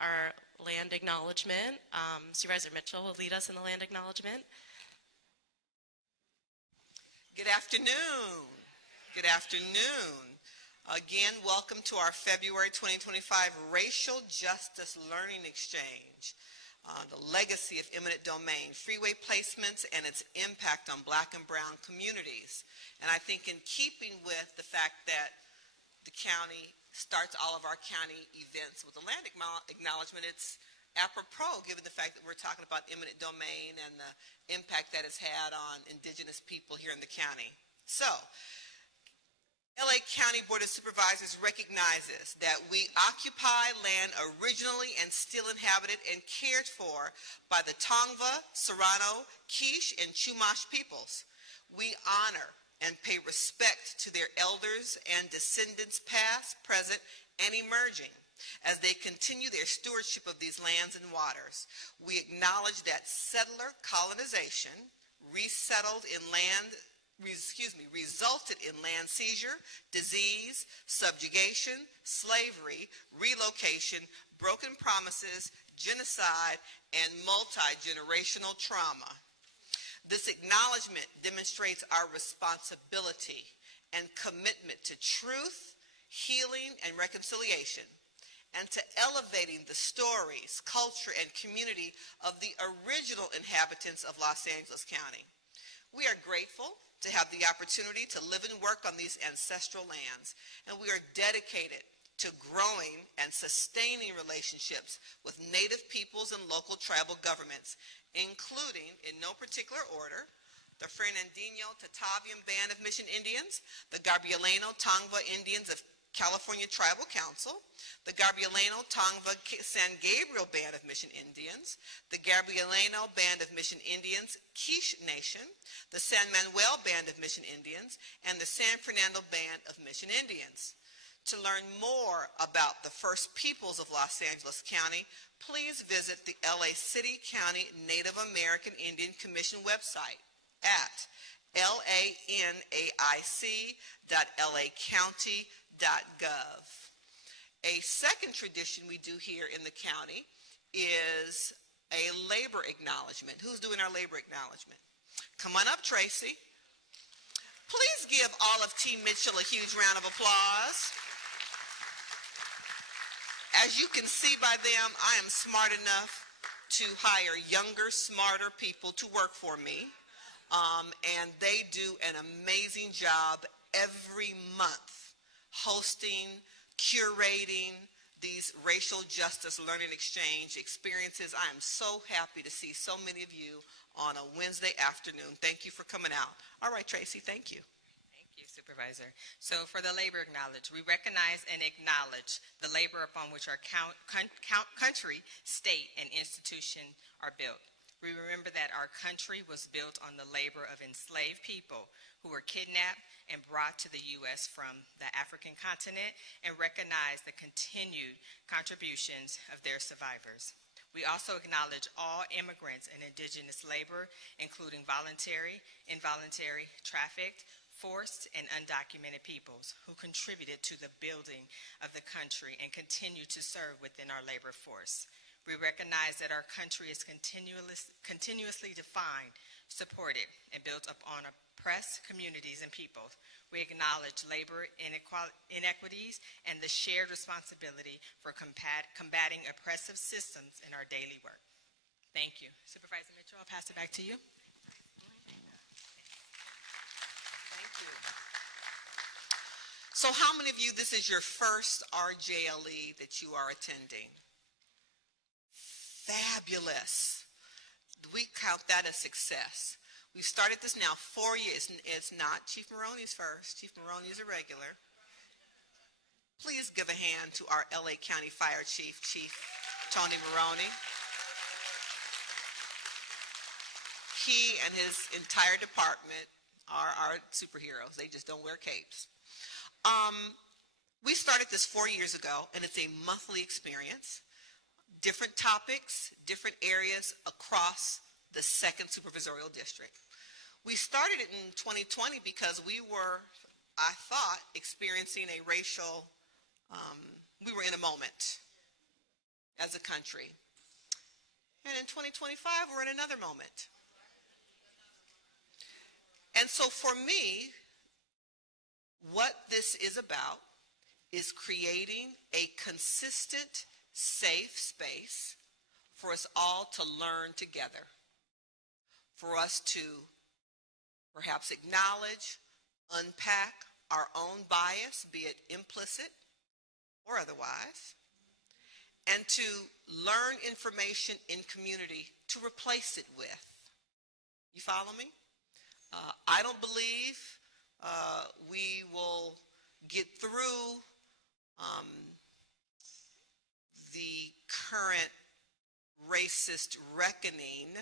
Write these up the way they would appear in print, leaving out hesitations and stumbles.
our land acknowledgement. Supervisor Mitchell will lead us in the land acknowledgement. Good afternoon. Good afternoon. Again, welcome to our February 2025 Racial Justice Learning Exchange. The legacy of eminent domain, freeway placements, and its impact on Black and Brown communities. And I think in keeping with the fact that the county starts all of our county events with a land acknowledgement, it's apropos given the fact that we're talking about eminent domain and the impact that it's had on indigenous people here in the county. So, LA County Board of Supervisors recognizes that we occupy land originally and still inhabited and cared for by the Tongva, Serrano, Quiche, and Chumash peoples. We honor and pay respect to their elders and descendants past, present, and emerging as they continue their stewardship of these lands and waters. We acknowledge that settler colonization resulted in land seizure, disease, subjugation, slavery, relocation, broken promises, genocide, and multi-generational trauma. This acknowledgement demonstrates our responsibility and commitment to truth, healing, and reconciliation, and to elevating the stories, culture, and community of the original inhabitants of Los Angeles County. We are grateful to have the opportunity to live and work on these ancestral lands, and we are dedicated to growing and sustaining relationships with Native peoples and local tribal governments, including, in no particular order, the Fernandino Tatavian Band of Mission Indians, the Gabrielino Tongva Indians of California Tribal Council, the Gabrielino Tongva San Gabriel Band of Mission Indians, the Gabrielino Band of Mission Indians, Quiche Nation, the San Manuel Band of Mission Indians, and the San Fernando Band of Mission Indians. To learn more about the First Peoples of Los Angeles County, please visit the LA City County Native American Indian Commission website at lanaic.lacounty.gov. A second tradition we do here in the county is a labor acknowledgement. Who's doing our labor acknowledgement? Come on up, Tracy. Please give all of Team Mitchell a huge round of applause. As you can see by them, I am smart enough to hire younger, smarter people to work for me. And they do an amazing job every month hosting, curating these racial justice learning exchange experiences. I am so happy to see so many of you on a Wednesday afternoon. Thank you for coming out. All right, Tracy, thank you. Thank you, Supervisor. So for the labor acknowledge, we recognize and acknowledge the labor upon which our country, state, and institution are built. We remember that our country was built on the labor of enslaved people who were kidnapped and brought to the U.S. from the African continent, and recognize the continued contributions of their survivors. We also acknowledge all immigrants and indigenous labor, including voluntary, involuntary, trafficked, forced, and undocumented peoples who contributed to the building of the country and continue to serve within our labor force. We recognize that our country is continuously defined, supported, and built upon oppressed communities and peoples. We acknowledge labor inequities and the shared responsibility for combating oppressive systems in our daily work. Thank you. Supervisor Mitchell, I'll pass it back to you. Thank you. So how many of you, this is your first RJLE that you are attending? Fabulous. We count that as success. We've started this now 4 years. It's not Chief Maroney's first. Chief Maroney is a regular. Please give a hand to our LA County Fire Chief, Chief Tony Maroney. He and his entire department are superheroes. They just don't wear capes. We started this 4 years ago, and it's a monthly experience. Different topics, different areas across the 2nd Supervisorial District. We started it in 2020 because we were, I thought, experiencing a racial, we were in a moment. as a country. And in 2025, we're in another moment. And so for me, what this is about is creating a consistent, safe space for us all to learn together, for us to perhaps acknowledge, unpack our own bias, be it implicit or otherwise, and to learn information in community to replace it with. You follow me? I don't believe we will get through the current racist reckoning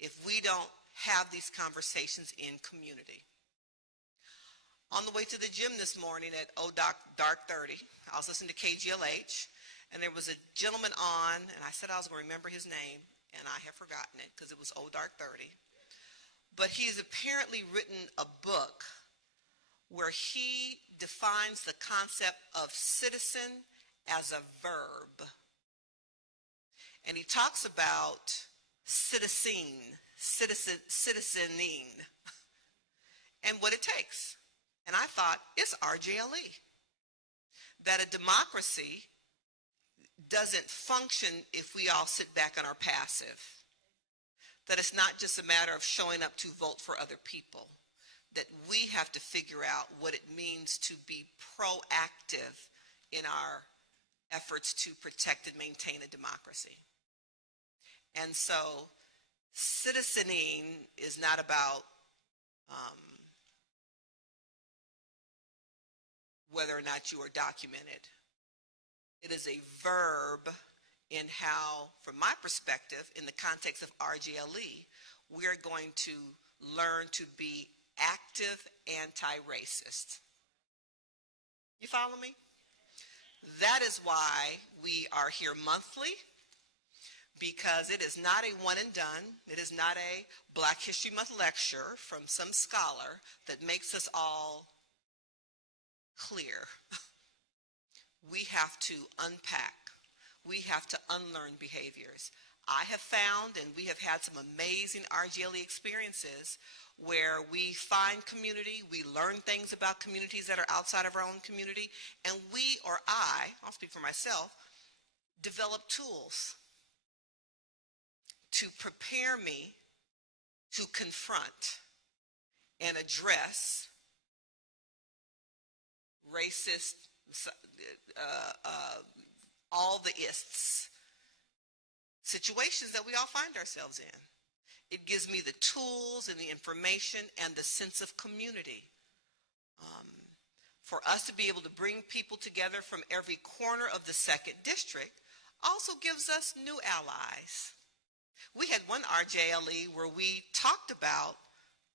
if we don't have these conversations in community. On the way to the gym this morning at dark 30, I was listening to KGLH, and there was a gentleman on, and I said I was going to remember his name, and I have forgotten it because it was dark 30. But he's apparently written a book where he defines the concept of citizen as a verb. And he talks about citizening, and what it takes. And I thought, it's RJLE. That a democracy doesn't function if we all sit back and are passive. That it's not just a matter of showing up to vote for other people. That we have to figure out what it means to be proactive in our efforts to protect and maintain a democracy. And so citizening is not about whether or not you are documented. It is a verb in how, from my perspective, in the context of RGLE, we're going to learn to be active anti-racist. You follow me? That is why we are here monthly, because it is not a one and done. It is not a Black History Month lecture from some scholar that makes us all clear. We have to unpack. We have to unlearn behaviors. I have found, and we have had some amazing RGLE experiences where we find community, we learn things about communities that are outside of our own community, and we, or I'll speak for myself, develop tools to prepare me to confront and address racist, all the ists, situations that we all find ourselves in. It gives me the tools and the information and the sense of community. For us to be able to bring people together from every corner of the 2nd District also gives us new allies. We had one RJLE where we talked about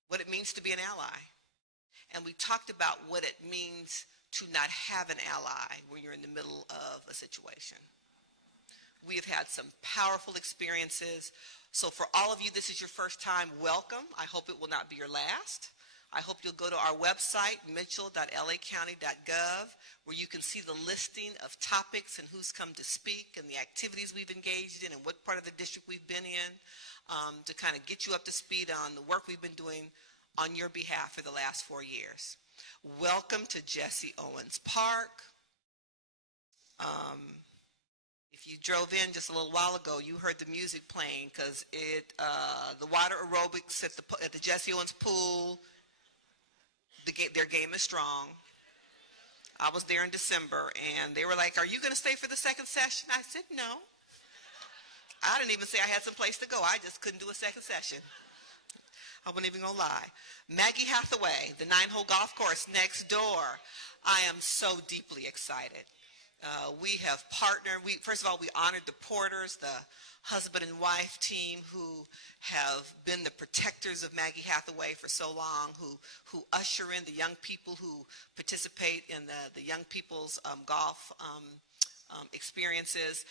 what it means to be an ally. And we talked about what it means to not have an ally when you're in the middle of a situation. We have had some powerful experiences. So for all of you, this is your first time, welcome. I hope it will not be your last. I hope you'll go to our website, mitchell.lacounty.gov, where you can see the listing of topics and who's come to speak and the activities we've engaged in and what part of the district we've been in, to kind of get you up to speed on the work we've been doing on your behalf for the last 4 years. Welcome to Jesse Owens Park. If you drove in just a little while ago, you heard the music playing because the water aerobics at the Jesse Owens pool, their game is strong. I was there in December, and they were like, "Are you going to stay for the 2nd session?" I said, "No." I didn't even say I had some place to go. I just couldn't do a 2nd session. I wasn't even going to lie. Maggie Hathaway, the 9-hole golf course next door. I am so deeply excited. We have partnered. First of all, we honored the Porters, the husband and wife team who have been the protectors of Maggie Hathaway for so long, who usher in the young people who participate in the young people's golf experiences.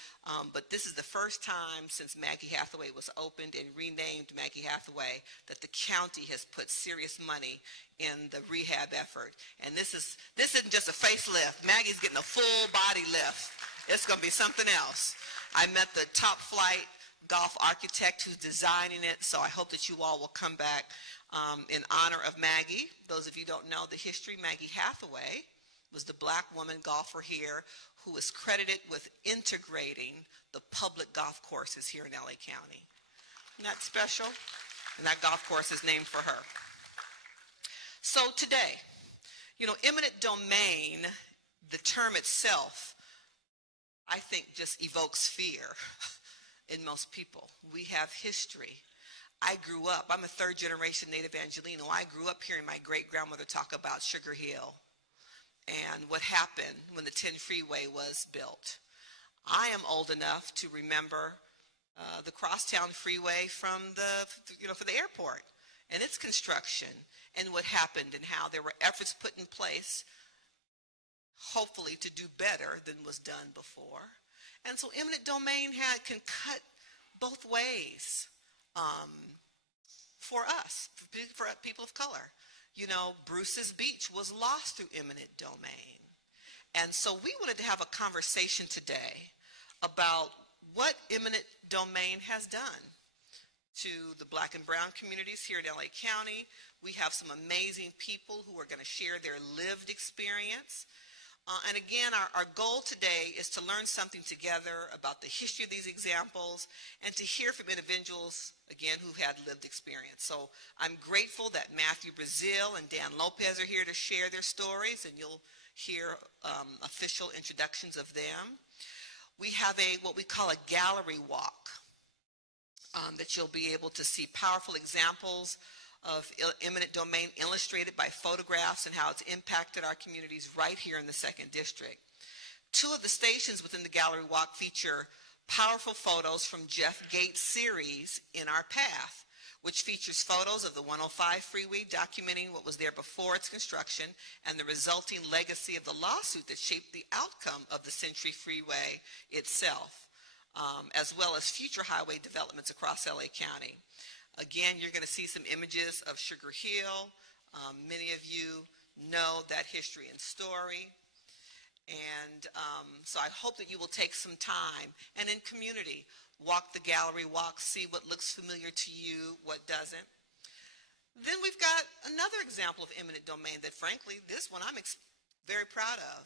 But this is the first time since Maggie Hathaway was opened and renamed Maggie Hathaway that the county has put serious money in the rehab effort. And this isn't just a facelift. Maggie's getting a full body lift. It's going to be something else. I met the top flight golf architect who's designing it, so I hope that you all will come back in honor of Maggie. Those of you who don't know the history, Maggie Hathaway was the black woman golfer here who is credited with integrating the public golf courses here in LA County. Isn't that special? And that golf course is named for her. So today, eminent domain, the term itself, I think just evokes fear in most people. We have history. I grew up, I'm a third generation native Angelino. I grew up hearing my great grandmother talk about Sugar Hill and what happened when the 10 freeway was built. I am old enough to remember the Crosstown Freeway from for the airport and its construction and what happened and how there were efforts put in place, hopefully to do better than was done before. And so eminent domain can cut both ways for us, for people of color. Bruce's Beach was lost through eminent domain. And so we wanted to have a conversation today about what eminent domain has done to the black and brown communities here in LA County. We have some amazing people who are going to share their lived experience. And again, our goal today is to learn something together about the history of these examples and to hear from individuals, again, who had lived experience. So I'm grateful that Matthew Brazil and Dan Lopez are here to share their stories, and you'll hear official introductions of them. We have what we call a gallery walk that you'll be able to see powerful examples of eminent domain illustrated by photographs and how it's impacted our communities right here in the 2nd District. 2 of the stations within the gallery walk feature powerful photos from Jeff Gates' series In Our Path, which features photos of the 105 freeway documenting what was there before its construction and the resulting legacy of the lawsuit that shaped the outcome of the Century Freeway itself, as well as future highway developments across LA County. Again, you're going to see some images of Sugar Hill. Many of you know that history and story. And so I hope that you will take some time and in community, walk the gallery walk, see what looks familiar to you, what doesn't. Then we've got another example of eminent domain that, frankly, this one I'm very proud of.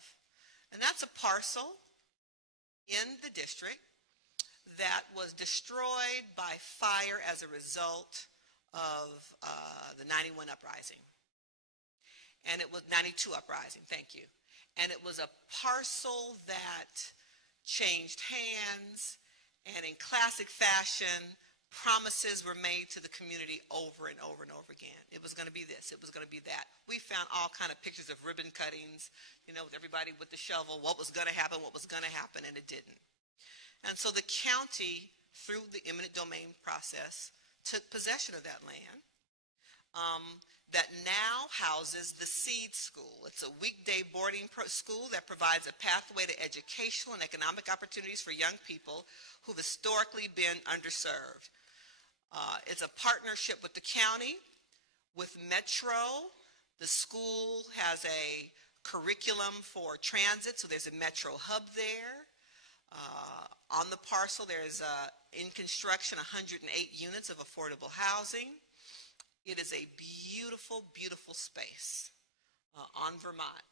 And that's a parcel in the district that was destroyed by fire as a result of the 91 uprising. And it was 92 uprising, thank you. And it was a parcel that changed hands, and in classic fashion, promises were made to the community over and over and over again. It was going to be this, it was going to be that. We found all kind of pictures of ribbon cuttings, with everybody with the shovel, what was going to happen, and it didn't. And so the county, through the eminent domain process, took possession of that land that now houses the Seed School. It's a weekday boarding school that provides a pathway to educational and economic opportunities for young people who've historically been underserved. It's a partnership with the county, with Metro. The school has a curriculum for transit, so there's a Metro hub there. On the parcel, there's in construction 108 units of affordable housing. It is a beautiful, beautiful space on Vermont.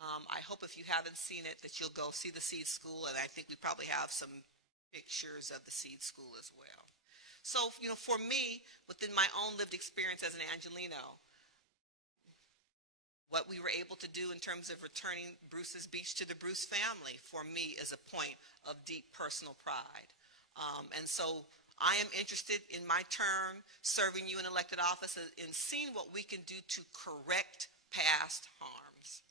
I hope if you haven't seen it that you'll go see the Seed School, and I think we probably have some pictures of the Seed School as well. So, for me, within my own lived experience as an Angelino, what we were able to do in terms of returning Bruce's Beach to the Bruce family, for me, is a point of deep personal pride. And so I am interested in my term serving you in elected office in seeing what we can do to correct past harms.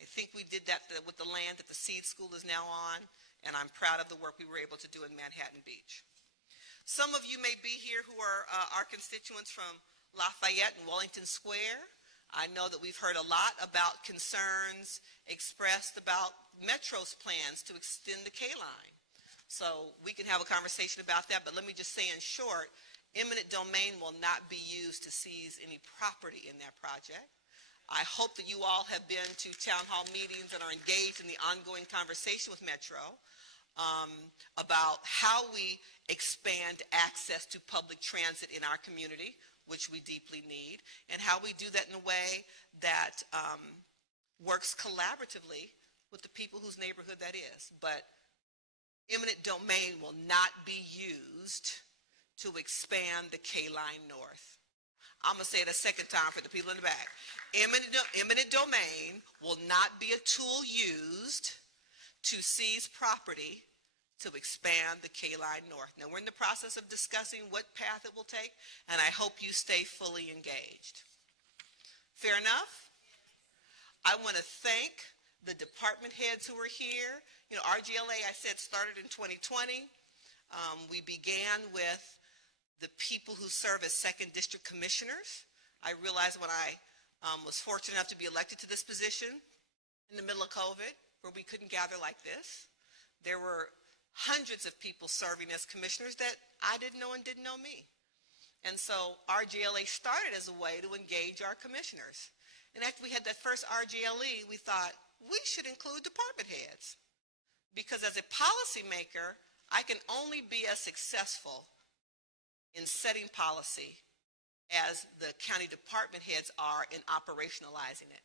I think we did that with the land that the Seed School is now on, and I'm proud of the work we were able to do in Manhattan Beach. Some of you may be here who are our constituents from Lafayette and Wellington Square. I know that we've heard a lot about concerns expressed about Metro's plans to extend the K-line. So we can have a conversation about that, but let me just say in short, eminent domain will not be used to seize any property in that project. I hope that you all have been to town hall meetings and are engaged in the ongoing conversation with Metro about how we expand access to public transit in our community, which we deeply need, and how we do that in a way that works collaboratively with the people whose neighborhood that is. But eminent domain will not be used to expand the K-line north. I'm going to say it a second time for the people in the back. Eminent domain will not be a tool used to seize property to expand the K-line north. Now, we're in the process of discussing what path it will take, and I hope you stay fully engaged. Fair enough? I want to thank the department heads who are here. You know, RGLA, I said, started in 2020. We began with the people who serve as second district commissioners. I realized when I was fortunate enough to be elected to this position in the middle of COVID, where we couldn't gather like this, there were hundreds of people serving as commissioners that I didn't know and didn't know me. And so RGLA started as a way to engage our commissioners. And after we had that first RGLE, we thought we should include department heads. Because as a policymaker, I can only be as successful in setting policy as the county department heads are in operationalizing it.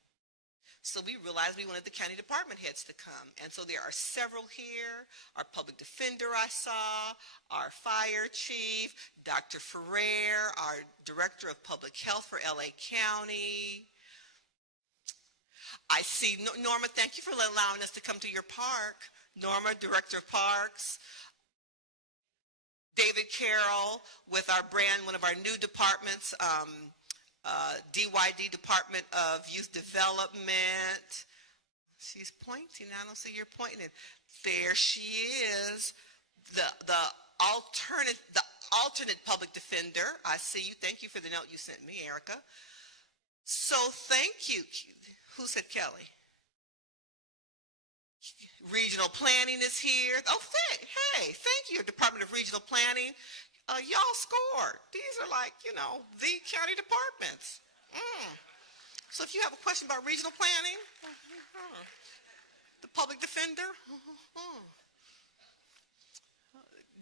So we realized we wanted the county department heads to come. And so there are several here. Our public defender I saw, our fire chief, Dr. Ferrer, our director of public health for LA County. I see Norma, thank you for allowing us to come to your park. Norma, director of parks. David Carroll with our brand, one of our new departments, DYD, Department of Youth Development. She's pointing. I don't see you're pointing. There she is. The alternate public defender. I see you. Thank you for the note you sent me, Erica. So thank you. Who said Kelly? Regional Planning is here. Oh, hey, thank you, Department of Regional Planning. Y'all scored. These are like, you know, the county departments. So if you have a question about regional planning, the public defender,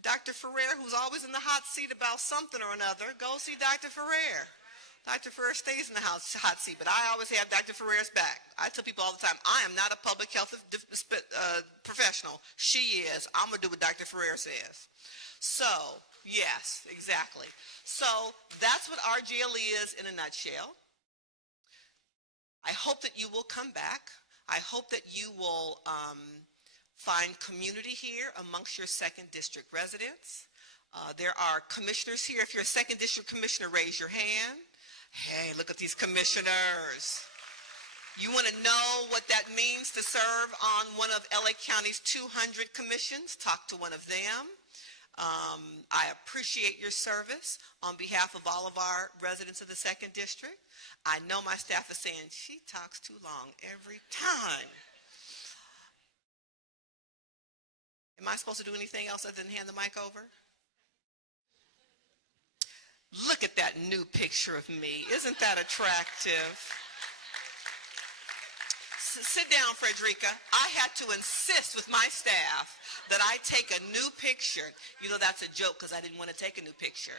Dr. Ferrer, who's always in the hot seat about something or another, go see Dr. Ferrer. Dr. Ferrer stays in the hot seat, but I always have Dr. Ferrer's back. I tell people all the time, I am not a public health professional. She is. I'm going to do what Dr. Ferrer says. So, yes, exactly. So that's what RGLE is in a nutshell. I hope that you will come back. I hope that you will find community here amongst your second district residents. There are commissioners here. If you're a second district commissioner, raise your hand. Hey, look at these commissioners. You want to know what that means to serve on one of LA County's 200 commissions? Talk to one of them. I appreciate your service on behalf of all of our residents of the second district. I know my staff is saying, she talks too long every time. Am I supposed to do anything else other than hand the mic over? Look at that new picture of me. Isn't that attractive? Sit down, Frederica. I had to insist with my staff that I take a new picture. You know, that's a joke because I didn't want to take a new picture.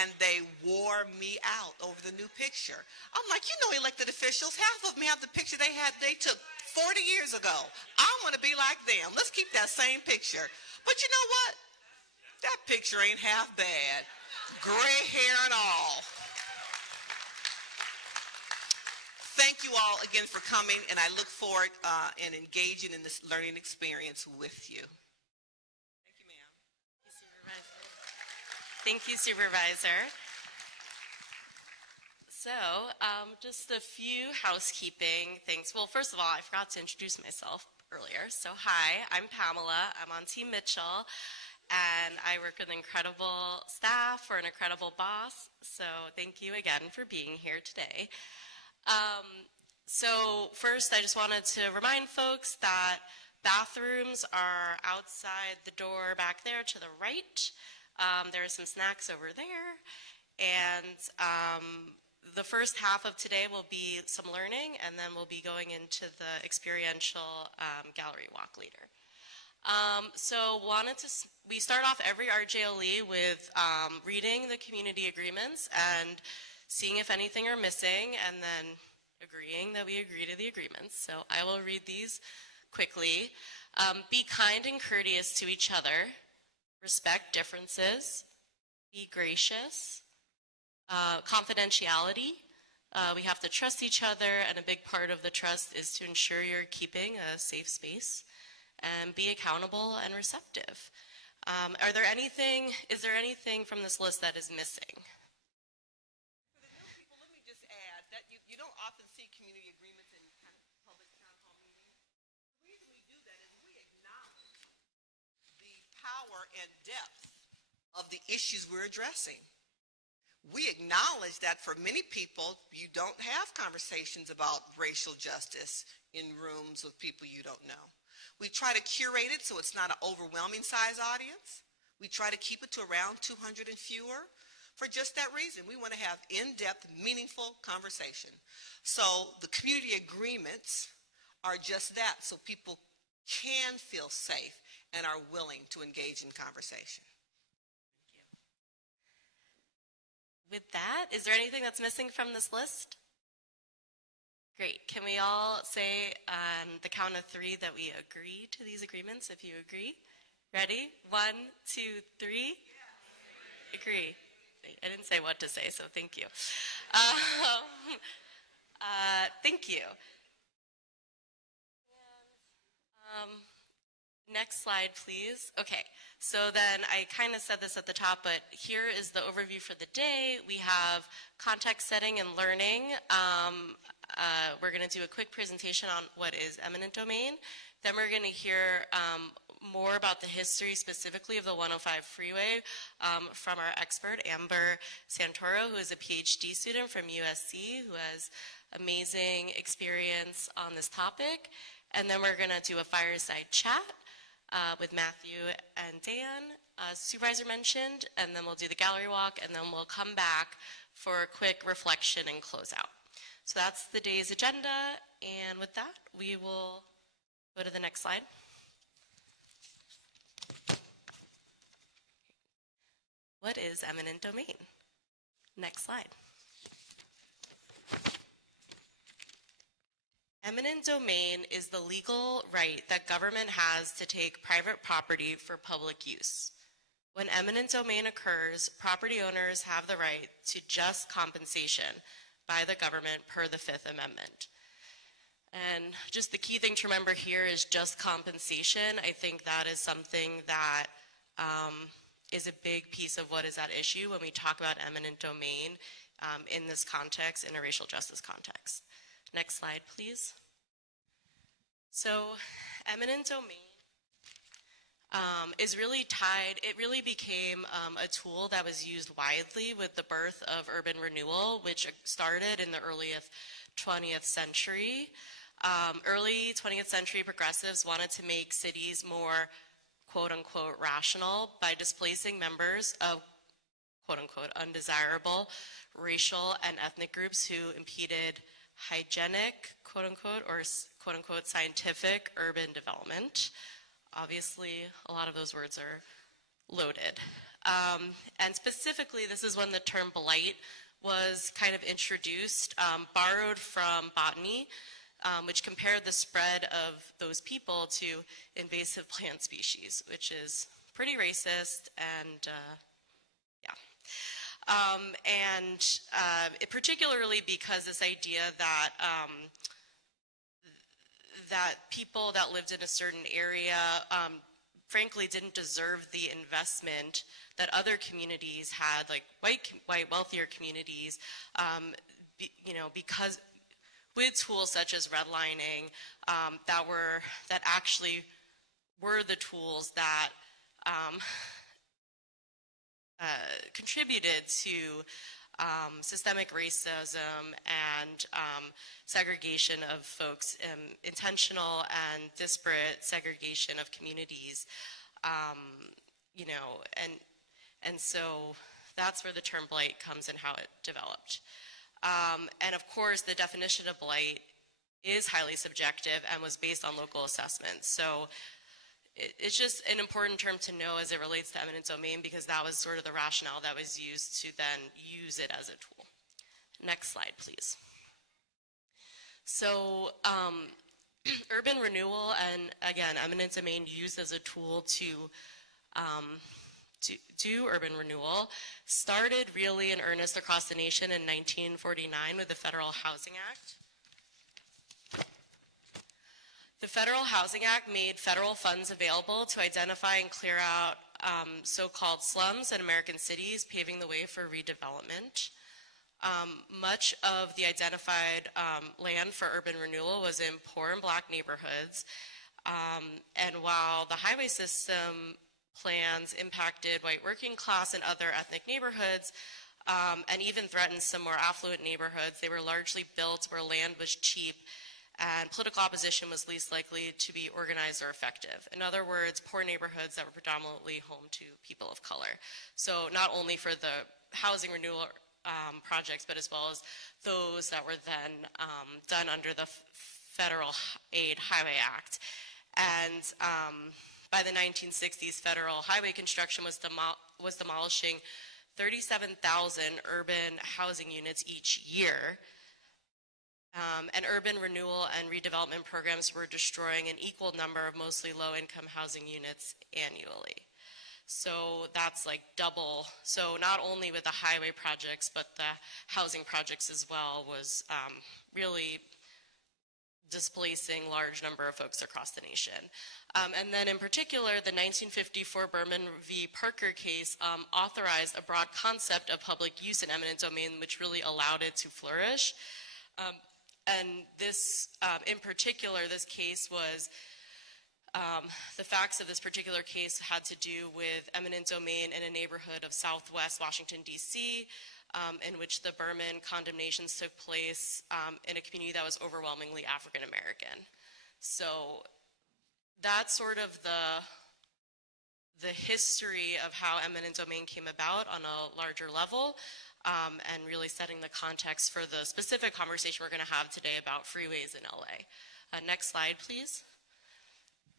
And they wore me out over the new picture. I'm like, you know, elected officials, half of them have the picture they took 40 years ago. I want to be like them. Let's keep that same picture. But you know what? That picture ain't half bad. Gray hair and all. Thank you all again for coming, and I look forward in engaging in this learning experience with you. Thank you, ma'am. Thank you, Supervisor. So, just a few housekeeping things. Well, first of all, I forgot to introduce myself earlier. So, hi, I'm Pamela. I'm on Team Mitchell. And I work with incredible staff for an incredible boss. So thank you again for being here today. So first, I just wanted to remind folks that bathrooms are outside the door back there to the right. There are some snacks over there. And the first half of today will be some learning, and then we'll be going into the experiential gallery walk later. We start off every RJLE with reading the community agreements and seeing if anything are missing, and then agreeing that we agree to the agreements. So I will read these quickly. Be kind and courteous to each other. Respect differences. Be gracious. Confidentiality. We have to trust each other, and a big part of the trust is to ensure you're keeping a safe space. And be accountable and receptive. Is there anything from this list that is missing? For the new people, let me just add that you don't often see community agreements in kind of public town hall meetings. The reason we do that is we acknowledge the power and depth of the issues we're addressing. We acknowledge that for many people, you don't have conversations about racial justice in rooms with people you don't know. We try to curate it so it's not an overwhelming size audience. We try to keep it to around 200 and fewer for just that reason. We want to have in-depth, meaningful conversation. So the community agreements are just that, so people can feel safe and are willing to engage in conversation. With that, is there anything that's missing from this list? Great. Can we all say on the count of 3 that we agree to these agreements, if you agree? Ready? 1, 2, 3. Agree. I didn't say what to say, so thank you. Thank you. Next slide, please. Okay, so then I kind of said this at the top, but here is the overview for the day. We have context setting and learning. We're going to do a quick presentation on what is eminent domain. Then we're going to hear more about the history specifically of the 105 Freeway from our expert, Amber Santoro, who is a PhD student from USC, who has amazing experience on this topic. And then we're going to do a fireside chat with Matthew and Dan, Supervisor mentioned, and then we'll do the gallery walk, and then we'll come back for a quick reflection and close out. So that's the day's agenda, and with that, we will go to the next slide. What is eminent domain? Next slide. Eminent domain is the legal right that government has to take private property for public use. When eminent domain occurs, property owners have the right to just compensation by the government per the Fifth Amendment. And just the key thing to remember here is just compensation. I think that is something that is a big piece of what is at issue when we talk about eminent domain in this context, in a racial justice context. Next slide, please. So, eminent domain is really tied, it really became a tool that was used widely with the birth of urban renewal, which started in the early 20th century. Early 20th century progressives wanted to make cities more quote-unquote rational by displacing members of quote-unquote undesirable racial and ethnic groups who impeded hygienic, quote-unquote, or quote-unquote scientific urban development. Obviously, a lot of those words are loaded. And specifically, this is when the term blight was kind of introduced, borrowed from botany, which compared the spread of those people to invasive plant species, which is pretty racist and particularly because this idea that that people that lived in a certain area frankly didn't deserve the investment that other communities had, like white wealthier communities, because with tools such as redlining that actually were the tools that contributed to systemic racism and segregation of folks, intentional and disparate segregation of communities, and so that's where the term blight comes and how it developed. And of course, the definition of blight is highly subjective and was based on local assessments. So it's just an important term to know as it relates to eminent domain, because that was sort of the rationale that was used to then use it as a tool. Next slide, please. So urban renewal and, again, eminent domain used as a tool to do urban renewal started really in earnest across the nation in 1949 with the Federal Housing Act. The Federal Housing Act made federal funds available to identify and clear out so-called slums in American cities, paving the way for redevelopment. Much of the identified land for urban renewal was in poor and black neighborhoods. And while the highway system plans impacted white working class and other ethnic neighborhoods, and even threatened some more affluent neighborhoods, they were largely built where land was cheap and political opposition was least likely to be organized or effective. In other words, poor neighborhoods that were predominantly home to people of color. So not only for the housing renewal projects, but as well as those that were then done under the Federal Aid Highway Act. And by the 1960s, federal highway construction was demolishing 37,000 urban housing units each year. And urban renewal and redevelopment programs were destroying an equal number of mostly low-income housing units annually. So that's like double. So not only with the highway projects, but the housing projects as well was really displacing large number of folks across the nation. And then in particular, the 1954 Berman v. Parker case authorized a broad concept of public use in eminent domain, which really allowed it to flourish. And this, in particular, this case was, the facts of this particular case had to do with eminent domain in a neighborhood of Southwest Washington, D.C., in which the Berman condemnations took place in a community that was overwhelmingly African American. So that's sort of the history of how eminent domain came about on a larger level. And really setting the context for the specific conversation we're going to have today about freeways in LA. Next slide, please.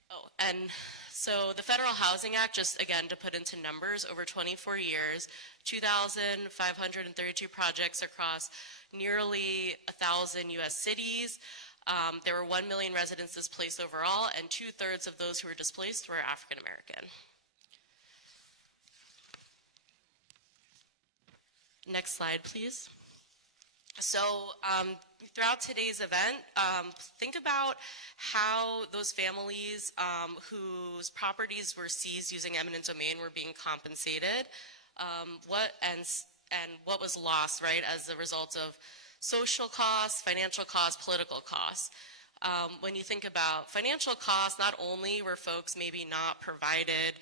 Oh, and so the Federal Housing Act, just again to put into numbers, over 24 years, 2,532 projects across nearly 1,000 U.S. cities. There were 1 million residents displaced overall, and 2/3 of those who were displaced were African American. Next slide, please. So throughout today's event, think about how those families whose properties were seized using eminent domain were being compensated, what was lost, right, as a result of social costs, financial costs, political costs. When you think about financial costs, not only were folks maybe not provided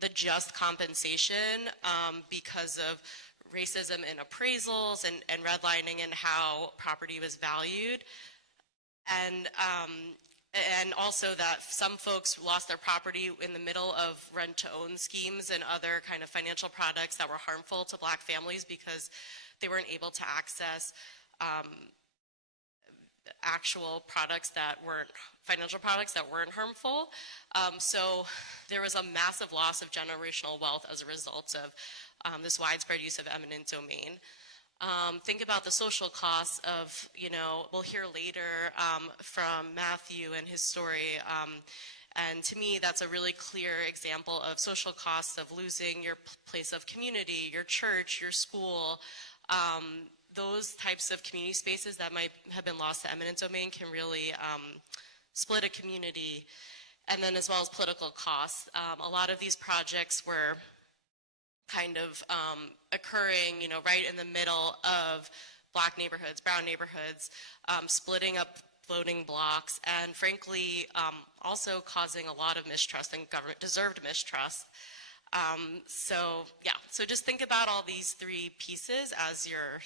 the just compensation because of racism in appraisals and redlining and how property was valued. And also that some folks lost their property in the middle of rent-to-own schemes and other kind of financial products that were harmful to black families because they weren't able to access actual products that weren't, financial products that weren't harmful. So there was a massive loss of generational wealth as a result of this widespread use of eminent domain. Think about the social costs of, we'll hear later from Matthew and his story. And to me, that's a really clear example of social costs of losing your place of community, your church, your school. Those types of community spaces that might have been lost to eminent domain can really split a community. And then as well as political costs. A lot of these projects were kind of occurring, right in the middle of black neighborhoods, brown neighborhoods, splitting up voting blocks, and frankly, also causing a lot of mistrust and government-deserved mistrust. So just think about all these three pieces as you're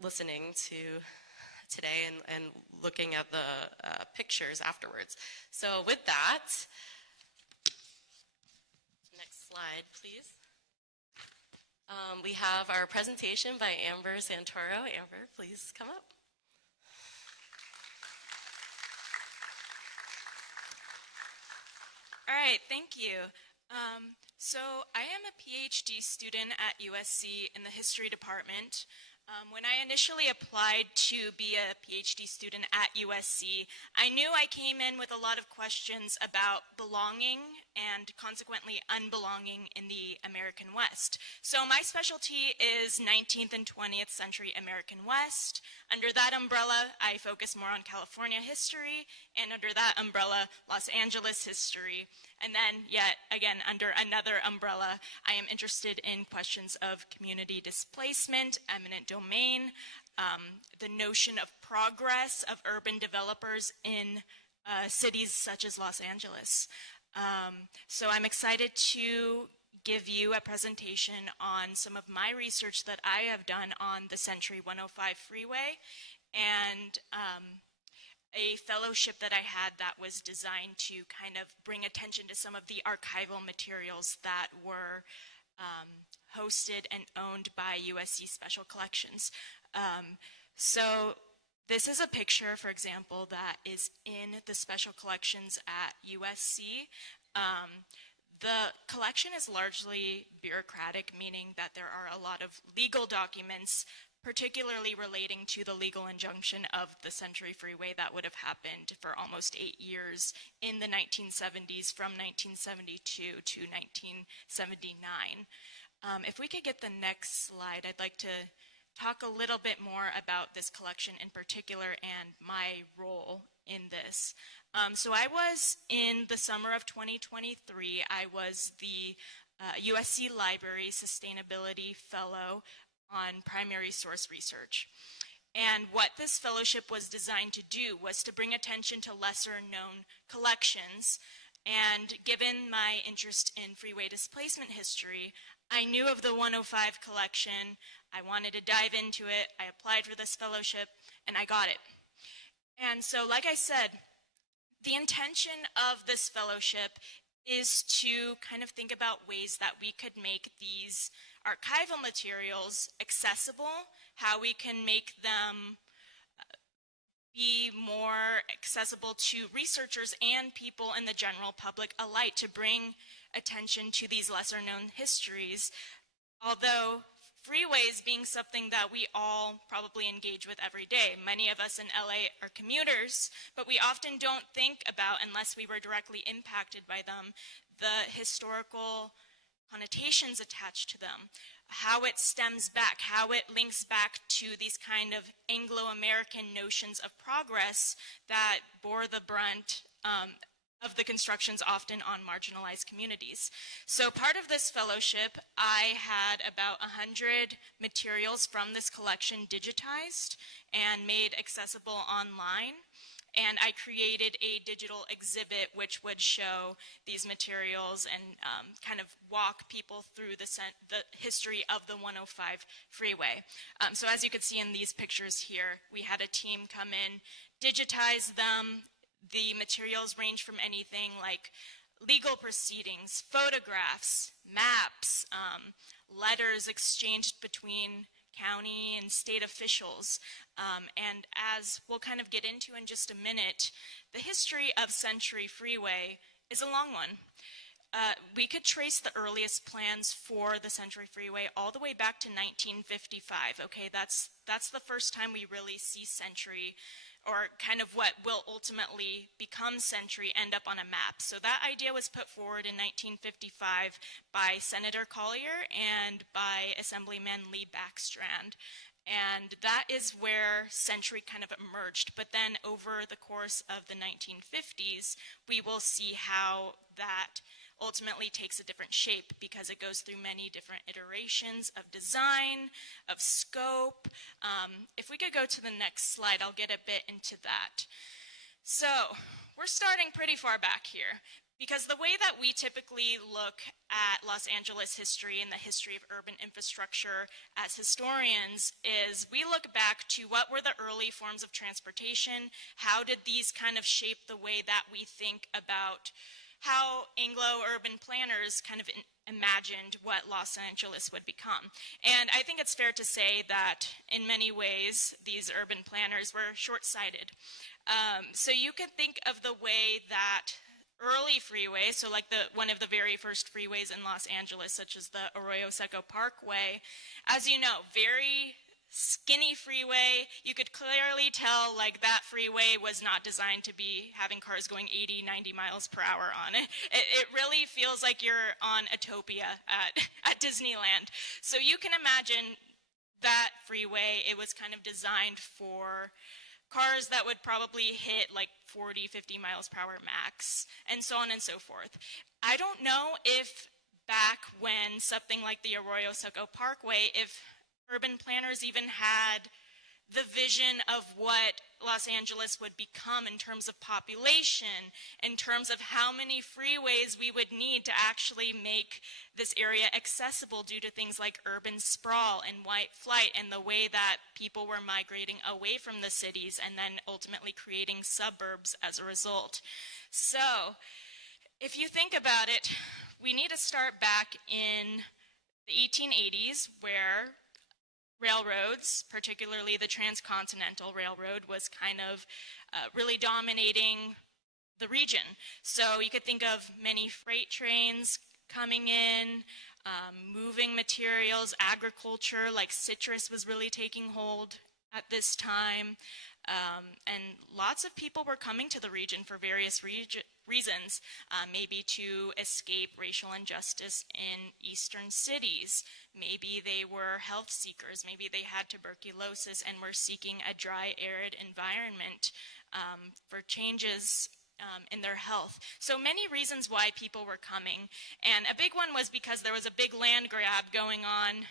listening to today and looking at the pictures afterwards. So with that, next slide, please. We have our presentation by Amber Santoro. Amber, please come up. All right, thank you. So I am a PhD student at USC in the history department. When I initially applied to be a PhD student at USC, I knew I came in with a lot of questions about belonging and consequently unbelonging in the American West. So my specialty is 19th and 20th century American West. Under that umbrella, I focus more on California history, and under that umbrella, Los Angeles history. And then, yet again, under another umbrella, I am interested in questions of community displacement, eminent domain, the notion of progress of urban developers in cities such as Los Angeles. So I'm excited to give you a presentation on some of my research that I have done on the Century 105 Freeway, and a fellowship that I had that was designed to kind of bring attention to some of the archival materials that were hosted and owned by USC Special Collections. So this is a picture, for example, that is in the Special Collections at USC. The collection is largely bureaucratic, meaning that there are a lot of legal documents, particularly relating to the legal injunction of the Century Freeway that would have happened for almost 8 years in the 1970s, from 1972 to 1979. If we could get the next slide, I'd like to talk a little bit more about this collection in particular and my role in this. So I was, in the summer of 2023, I was the USC Library Sustainability Fellow on primary source research. And what this fellowship was designed to do was to bring attention to lesser known collections. And given my interest in freeway displacement history, I knew of the 105 collection. I wanted to dive into it. I applied for this fellowship, and I got it. And so, like I said, the intention of this fellowship is to kind of think about ways that we could make these archival materials accessible, how we can make them be more accessible to researchers and people in the general public alike, to bring attention to these lesser known histories. Although freeways being something that we all probably engage with every day. Many of us in LA are commuters, but we often don't think about, unless we were directly impacted by them, the historical connotations attached to them, how it stems back, how it links back to these kind of Anglo-American notions of progress that bore the brunt of the constructions often on marginalized communities. So part of this fellowship, I had about 100 materials from this collection digitized and made accessible online. And I created a digital exhibit which would show these materials and kind of walk people through the history of the 105 freeway. So as you can see in these pictures here, we had a team come in, digitize them. The materials range from anything like legal proceedings, photographs, maps, letters exchanged between county and state officials. And as we'll kind of get into in just a minute, the history of Century Freeway is a long one. We could trace the earliest plans for the Century Freeway all the way back to 1955. Okay, that's the first time we really see Century, or kind of what will ultimately become Century, end up on a map. So that idea was put forward in 1955 by Senator Collier and by Assemblyman Lee Backstrand. And that is where Century kind of emerged. But then over the course of the 1950s, we will see how that ultimately takes a different shape, because it goes through many different iterations of design, of scope. If we could go to the next slide, I'll get a bit into that. So we're starting pretty far back here, because the way that we typically look at Los Angeles history and the history of urban infrastructure as historians is we look back to what were the early forms of transportation, how did these kind of shape the way that we think about how Anglo-urban planners kind of imagined what Los Angeles would become. And I think it's fair to say that in many ways, these urban planners were short-sighted. So you can think of the way that early freeways, so like one of the very first freeways in Los Angeles, such as the Arroyo Seco Parkway, as you know, very skinny freeway. You could clearly tell like that freeway was not designed to be having cars going 80, 90 miles per hour on it. It really feels like you're on Autopia at Disneyland. So you can imagine that freeway, it was kind of designed for cars that would probably hit like 40, 50 miles per hour max, and so on and so forth. I don't know if back when something like the Arroyo Seco Parkway, if urban planners even had the vision of what Los Angeles would become in terms of population, in terms of how many freeways we would need to actually make this area accessible due to things like urban sprawl and white flight and the way that people were migrating away from the cities and then ultimately creating suburbs as a result. So, if you think about it, we need to start back in the 1880s where railroads, particularly the Transcontinental Railroad, was kind of really dominating the region. So you could think of many freight trains coming in, moving materials, agriculture, like citrus was really taking hold at this time. And lots of people were coming to the region for various reasons, maybe to escape racial injustice in eastern cities. Maybe they were health seekers. Maybe they had tuberculosis and were seeking a dry, arid environment for changes in their health. So many reasons why people were coming. And a big one was because there was a big land grab going on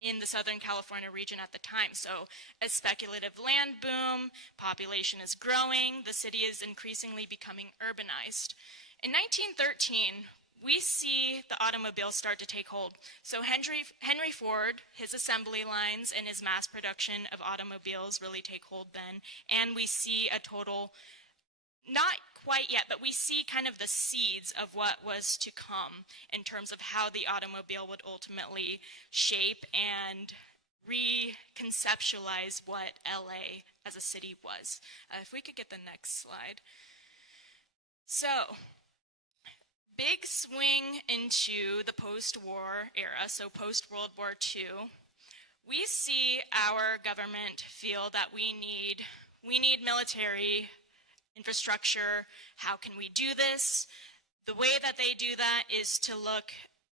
in the Southern California region at the time. So a speculative land boom, population is growing, the city is increasingly becoming urbanized. In 1913, we see the automobile start to take hold. So Henry Ford, his assembly lines and his mass production of automobiles really take hold then. And we see a total, not quite yet, but we see kind of the seeds of what was to come in terms of how the automobile would ultimately shape and reconceptualize what LA as a city was. If we could get the next slide. So, big swing into the post-war era, so post-World War II. We see our government feel that we need military infrastructure. How can we do this? The way that they do that is to look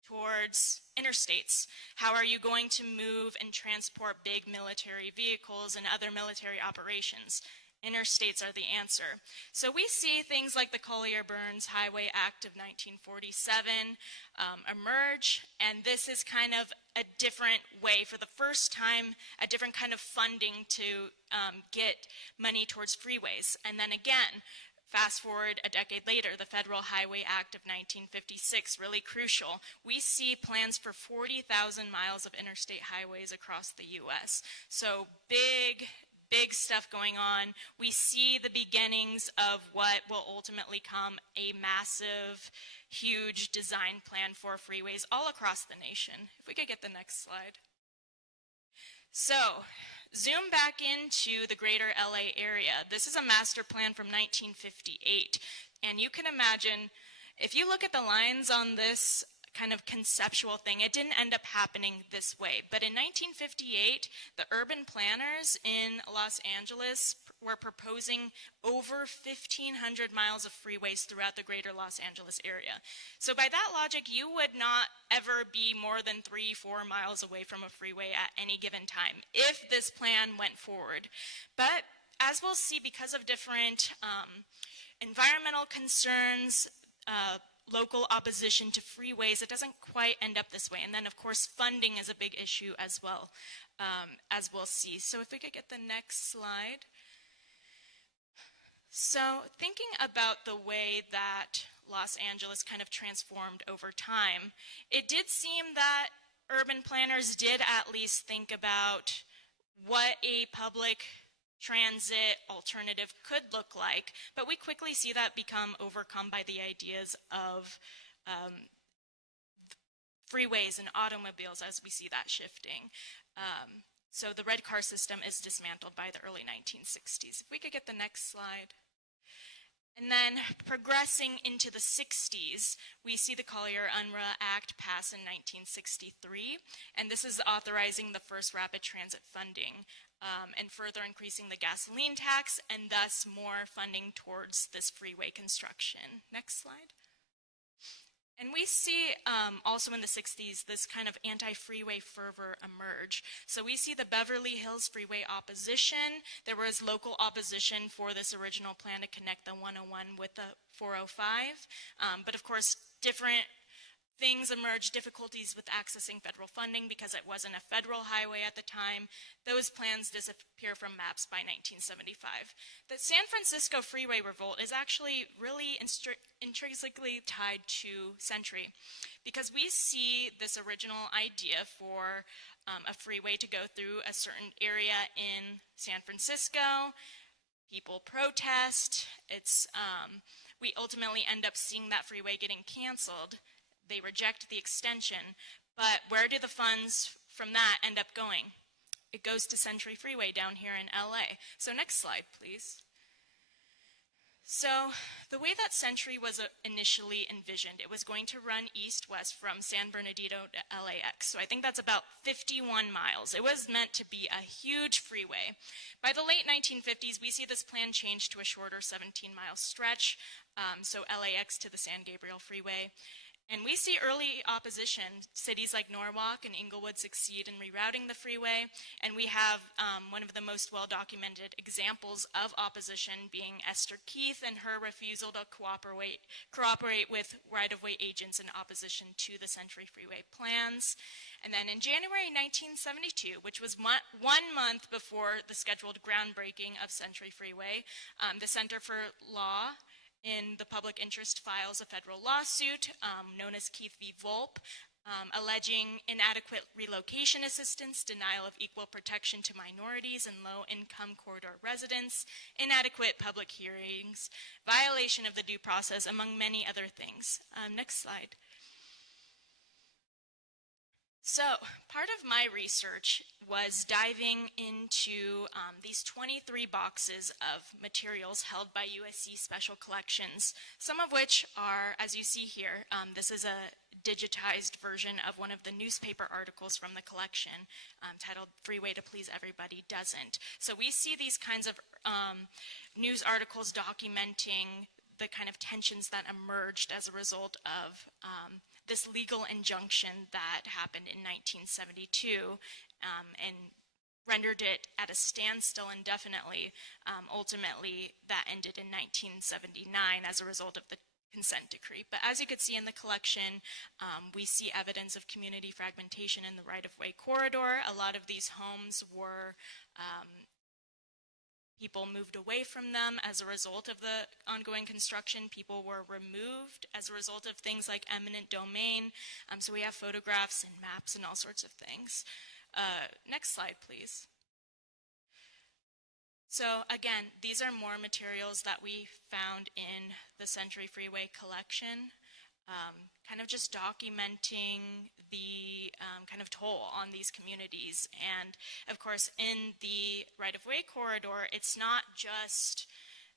towards interstates. How are you going to move and transport big military vehicles and other military operations? Interstates are the answer. So we see things like the Collier-Burns Highway Act of 1947 emerge, and this is kind of a different way, for the first time, a different kind of funding to get money towards freeways. And then again, fast forward a decade later, the Federal Highway Act of 1956, really crucial. We see plans for 40,000 miles of interstate highways across the U.S. So big stuff going on. We see the beginnings of what will ultimately come a massive, huge design plan for freeways all across the nation. If we could get the next slide. So, zoom back into the greater LA area. This is a master plan from 1958. And you can imagine, if you look at the lines on this kind of conceptual thing, it didn't end up happening this way. But in 1958, the urban planners in Los Angeles were proposing over 1,500 miles of freeways throughout the greater Los Angeles area. So by that logic, you would not ever be more than 3-4 miles away from a freeway at any given time if this plan went forward. But as we'll see, because of different environmental concerns, local opposition to freeways, it doesn't quite end up this way. And then, of course, funding is a big issue as well, as we'll see. So if we could get the next slide. So thinking about the way that Los Angeles kind of transformed over time, it did seem that urban planners did at least think about what a public transit alternative could look like, but we quickly see that become overcome by the ideas of freeways and automobiles as we see that shifting. So the red car system is dismantled by the early 1960s. If we could get the next slide. And then progressing into the 60s, we see the Collier-Unruh Act pass in 1963, and this is authorizing the first rapid transit funding and further increasing the gasoline tax and thus more funding towards this freeway construction. Next slide. And we see also in the 60s this kind of anti-freeway fervor emerge. So we see the Beverly Hills Freeway opposition. There was local opposition for this original plan to connect the 101 with the 405. But of course, different things emerged, difficulties with accessing federal funding because it wasn't a federal highway at the time. Those plans disappear from maps by 1975. The San Francisco Freeway revolt is actually really intrinsically tied to Century because we see this original idea for a freeway to go through a certain area in San Francisco. People protest. We ultimately end up seeing that freeway getting canceled. They reject the extension, but where do the funds from that end up going? It goes to Century Freeway down here in LA. So next slide, please. So the way that Century was initially envisioned, it was going to run east-west from San Bernardino to LAX. So I think that's about 51 miles. It was meant to be a huge freeway. By the late 1950s, we see this plan change to a shorter 17-mile stretch, so LAX to the San Gabriel Freeway. And we see early opposition. Cities like Norwalk and Inglewood succeed in rerouting the freeway, and we have one of the most well-documented examples of opposition being Esther Keith and her refusal to cooperate with right-of-way agents in opposition to the Century Freeway plans. And then in January 1972, which was 1 month before the scheduled groundbreaking of Century Freeway, the Center for Law in the public interest files a federal lawsuit known as Keith v. Volpe, alleging inadequate relocation assistance, denial of equal protection to minorities and low-income corridor residents, inadequate public hearings, violation of the due process, among many other things. Next slide. So, part of my research was diving into these 23 boxes of materials held by USC Special Collections, some of which are, as you see here, this is a digitized version of one of the newspaper articles from the collection titled "Freeway to Please Everybody Doesn't." So we see these kinds of news articles documenting the kind of tensions that emerged as a result of this legal injunction that happened in 1972 and rendered it at a standstill indefinitely. Ultimately, that ended in 1979 as a result of the consent decree. But as you could see in the collection, we see evidence of community fragmentation in the right-of-way corridor. A lot of these homes were people moved away from them as a result of the ongoing construction. People were removed as a result of things like eminent domain. So we have photographs and maps and all sorts of things. Next slide, please. So again, these are more materials that we found in the Century Freeway collection, kind of just documenting the kind of toll on these communities. And of course, in the right-of-way corridor, it's not just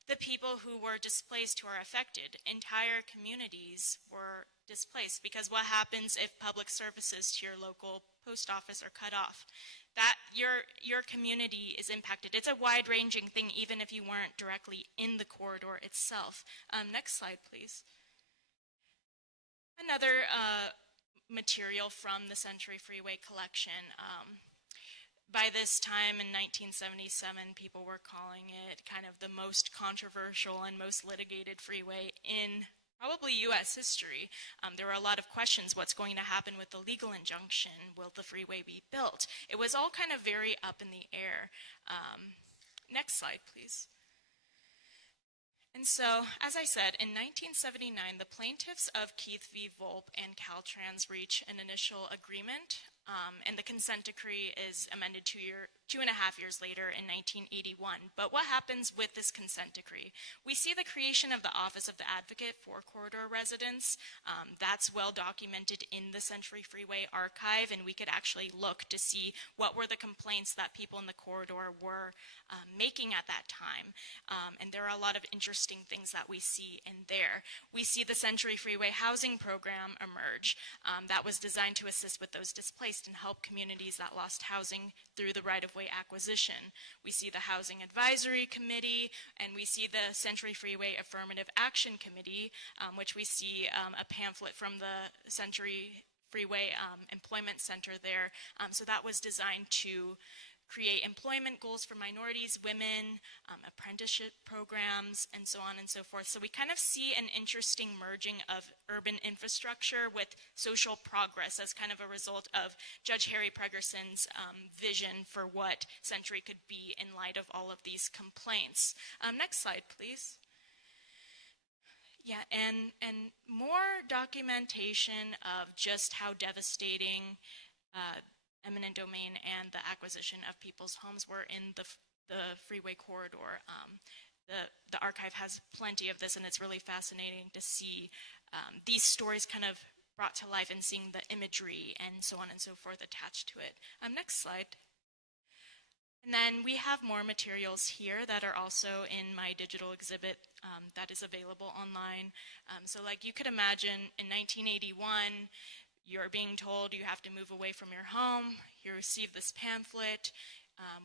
the people who were displaced who are affected. Entire communities were displaced because what happens if public services to your local post office are cut off? That your community is impacted. It's a wide-ranging thing even if you weren't directly in the corridor itself. Next slide, please. Another material from the Century Freeway collection. By this time in 1977, people were calling it kind of the most controversial and most litigated freeway in probably U.S. history. There were a lot of questions. What's going to happen with the legal injunction? Will the freeway be built? It was all kind of very up in the air. Next slide, please. And so, as I said, in 1979, the plaintiffs of Keith v. Volpe and Caltrans reach an initial agreement and the consent decree is amended 2.5 years later in 1981. But what happens with this consent decree? We see the creation of the Office of the Advocate for Corridor Residents. That's well documented in the Century Freeway archive, and we could actually look to see what were the complaints that people in the corridor were making at that time. And there are a lot of interesting things that we see in there. We see the Century Freeway Housing Program emerge. That was designed to assist with those displaced and help communities that lost housing through the right-of-way acquisition. We see the Housing Advisory Committee, and we see the Century Freeway Affirmative Action Committee, which we see a pamphlet from the Century Freeway Employment Center there. So that was designed to create employment goals for minorities, women, apprenticeship programs, and so on and so forth. So we kind of see an interesting merging of urban infrastructure with social progress as kind of a result of Judge Harry Pregerson's vision for what Century could be in light of all of these complaints. Next slide, please. Yeah, and more documentation of just how devastating eminent domain and the acquisition of people's homes were in the freeway corridor. The archive has plenty of this, and it's really fascinating to see these stories kind of brought to life and seeing the imagery and so on and so forth attached to it. Next slide. And then we have more materials here that are also in my digital exhibit that is available online. So like you could imagine in 1981, you're being told you have to move away from your home. You receive this pamphlet.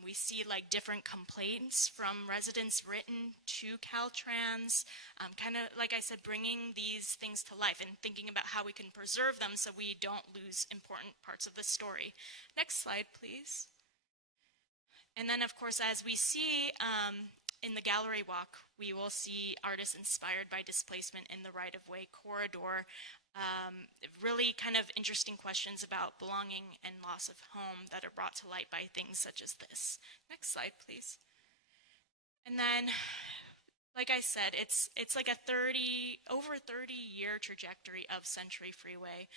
We see like different complaints from residents written to Caltrans, kind of, like I said, bringing these things to life and thinking about how we can preserve them so we don't lose important parts of the story. Next slide, please. And then, of course, as we see in the gallery walk, we will see artists inspired by displacement in the right-of-way corridor. Really kind of interesting questions about belonging and loss of home that are brought to light by things such as this. Next slide, please. And then, like I said, it's like a over 30-year trajectory of Century Freeway,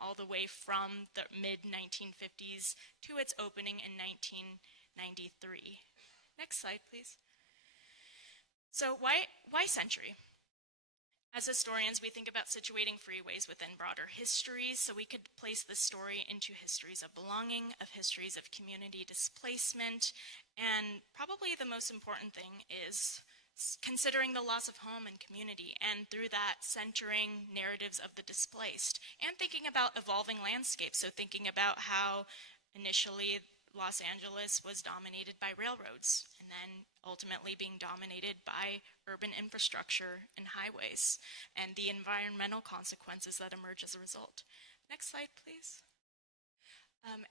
all the way from the mid-1950s to its opening in 1993. Next slide, please. So why Century? As historians, we think about situating freeways within broader histories, so we could place this story into histories of belonging, of histories of community displacement, and probably the most important thing is considering the loss of home and community, and through that, centering narratives of the displaced, and thinking about evolving landscapes, so thinking about how initially Los Angeles was dominated by railroads, and then ultimately being dominated by urban infrastructure and highways, and the environmental consequences that emerge as a result. Next slide, please.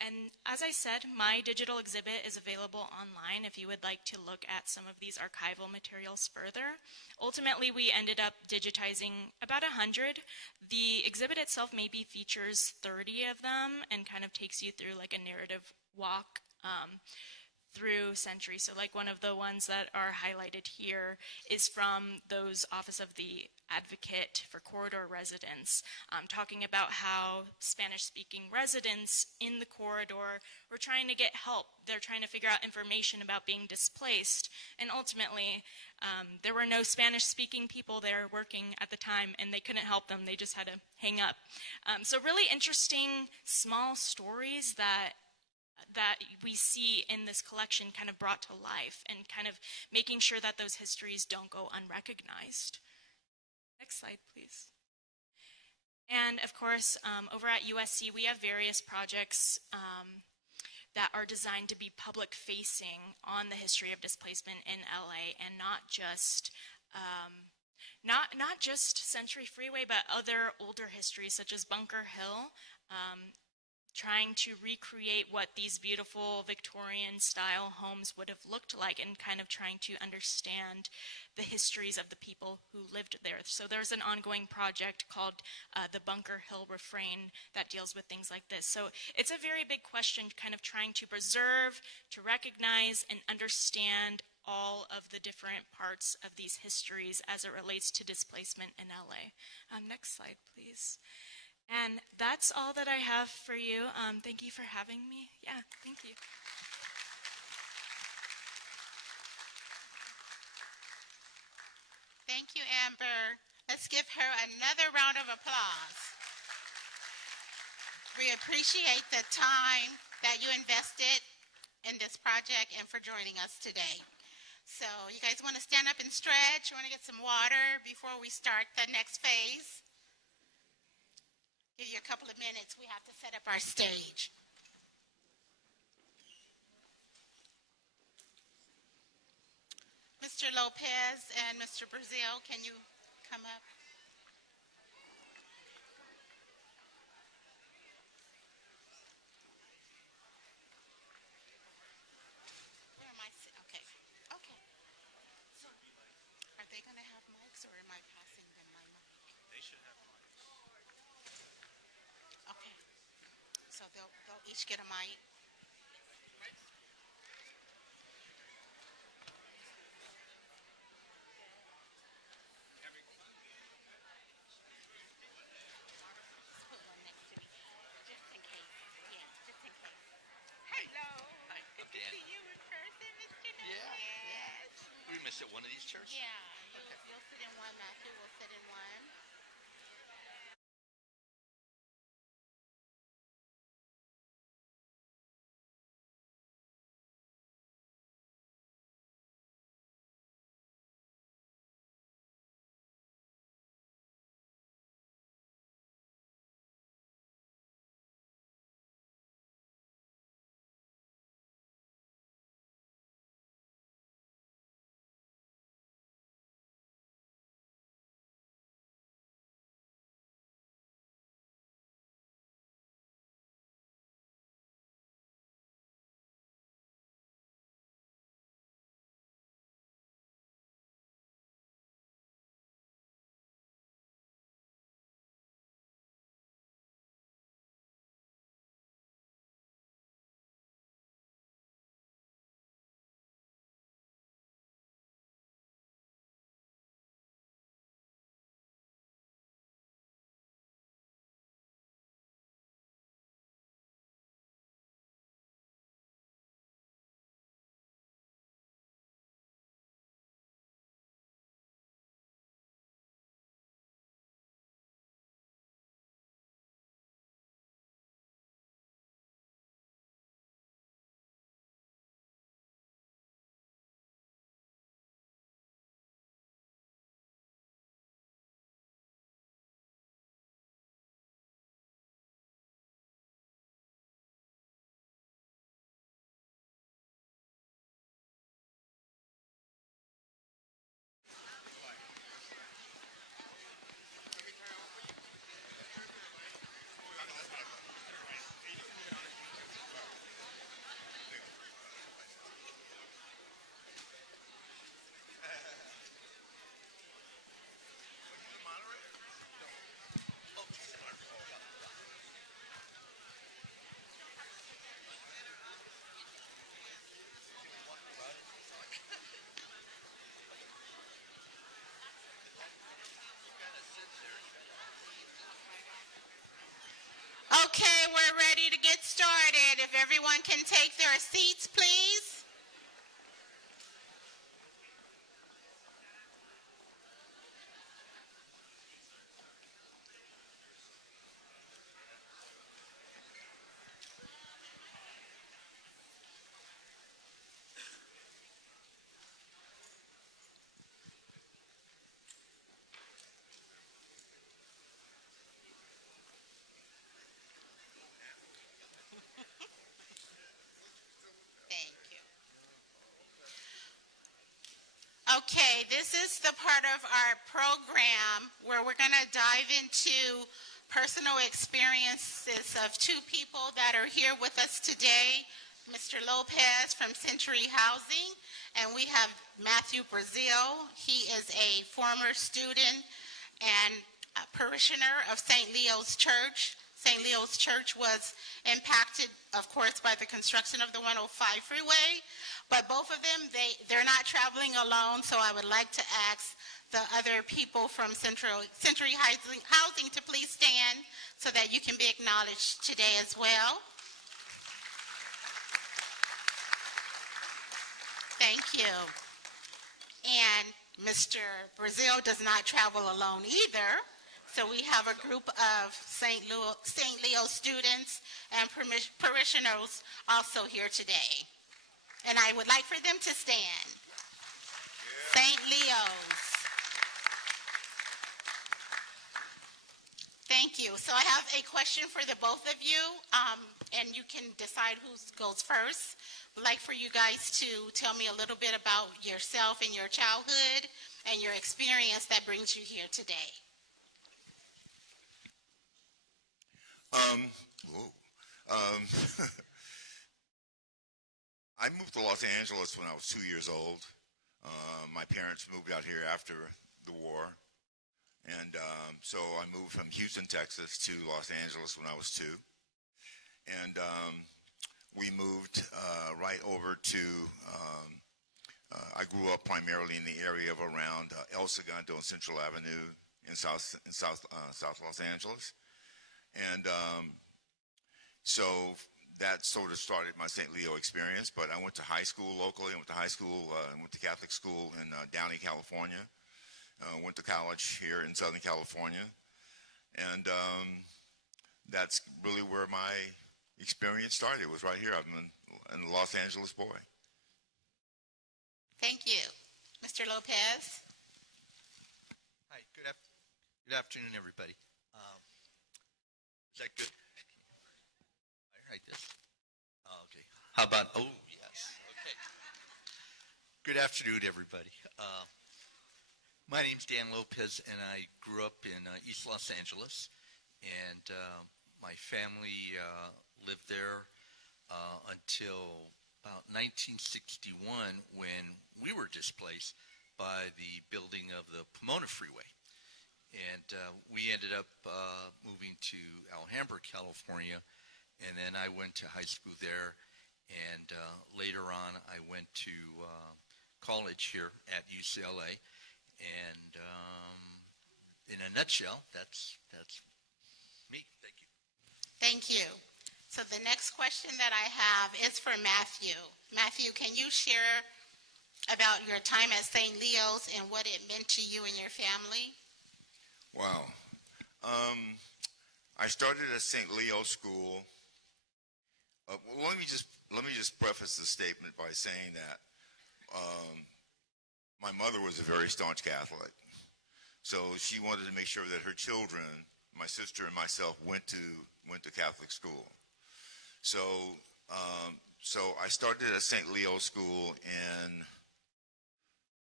And as I said, my digital exhibit is available online if you would like to look at some of these archival materials further. Ultimately, we ended up digitizing about 100. The exhibit itself maybe features 30 of them and kind of takes you through like a narrative walk through Century. So like one of the ones that are highlighted here is from those Office of the Advocate for Corridor Residents, talking about how Spanish-speaking residents in the corridor were trying to get help. They're trying to figure out information about being displaced, and ultimately there were no Spanish-speaking people there working at the time, and they couldn't help them. They just had to hang up. So really interesting small stories that we see in this collection kind of brought to life, and kind of making sure that those histories don't go unrecognized. Next slide, please. And of course, over at USC, we have various projects that are designed to be public-facing on the history of displacement in LA, and not just Century Freeway, but other older histories such as Bunker Hill, trying to recreate what these beautiful Victorian-style homes would have looked like, and kind of trying to understand the histories of the people who lived there. So there's an ongoing project called the Bunker Hill Refrain that deals with things like this. So it's a very big question, kind of trying to preserve, to recognize, and understand all of the different parts of these histories as it relates to displacement in LA. Next slide, please. And that's all that I have for you. Thank you for having me. Yeah, thank you. Thank you, Amber. Let's give her another round of applause. We appreciate the time that you invested in this project and for joining us today. So you guys want to stand up and stretch? You want to get some water before we start the next phase? Give you a couple of minutes. We have to set up our stage. Mr. Lopez and Mr. Brazil, can you come up? Where am I? Okay. Okay. So, are they going to have mics or am I passing them my mic? They should have mics. Okay. So they'll each get a mic. Just put one next to me, just in case. Yeah, just in case. Hello. Hi, Good I'm to Dan. see you in person, Mr. Yeah, Yes. We missed at one of these chairs? Yeah. You'll sit in one, Matthew will sit in one. Okay, we're ready to get started. If everyone can take their seats, please. Thank you. Okay, this is the part of our program where we're going to dive into personal experiences of two people that are here with us today. Mr. Lopez from Century Housing, and we have Matthew Brazil. He is a former student and a parishioner of St. Leo's Church. St. Leo's Church was impacted, of course, by the construction of the 105 freeway, but both of them, they're not traveling alone, so I would like to ask the other people from Century Housing to please stand so that you can be acknowledged today as well. Thank you. And Mr. Brazil does not travel alone either. So we have a group of St. Leo students and parishioners also here today. And I would like for them to stand. St. Leo's. Thank you. So I have a question for the both of you, and you can decide who goes first. I'd like for you guys to tell me a little bit about yourself and your childhood and your experience that brings you here today. I moved to Los Angeles when I was 2 years old. My parents moved out here after the war. And so I moved from Houston, Texas to Los Angeles when I was 2. And we moved right over to, I grew up primarily in the area of around El Segundo and Central Avenue in South Los Angeles. And so that sort of started my St. Leo experience. But I went to high school locally. I went to Catholic school in Downey, California. Went to college here in Southern California, and that's really where my experience started, was right here. I'm a Los Angeles boy. Thank you. Mr. Lopez? Hi, good afternoon, everybody. Is that good? I write this? Oh, okay. How about, oh, yes, okay. Good afternoon, everybody. My name's Dan Lopez, and I grew up in East Los Angeles, and my family lived there until about 1961, when we were displaced by the building of the Pomona Freeway. And we ended up moving to Alhambra, California, and then I went to high school there, and later on I went to college here at UCLA. And in a nutshell, that's me. Thank you. Thank you. So the next question that I have is for Matthew. Matthew, can you share about your time at St. Leo's and what it meant to you and your family? Wow. I started at St. Leo School. Well, let me just preface the statement by saying that my mother was a very staunch Catholic, so she wanted to make sure that her children, my sister and myself, went to Catholic school. So I started at St. Leo School in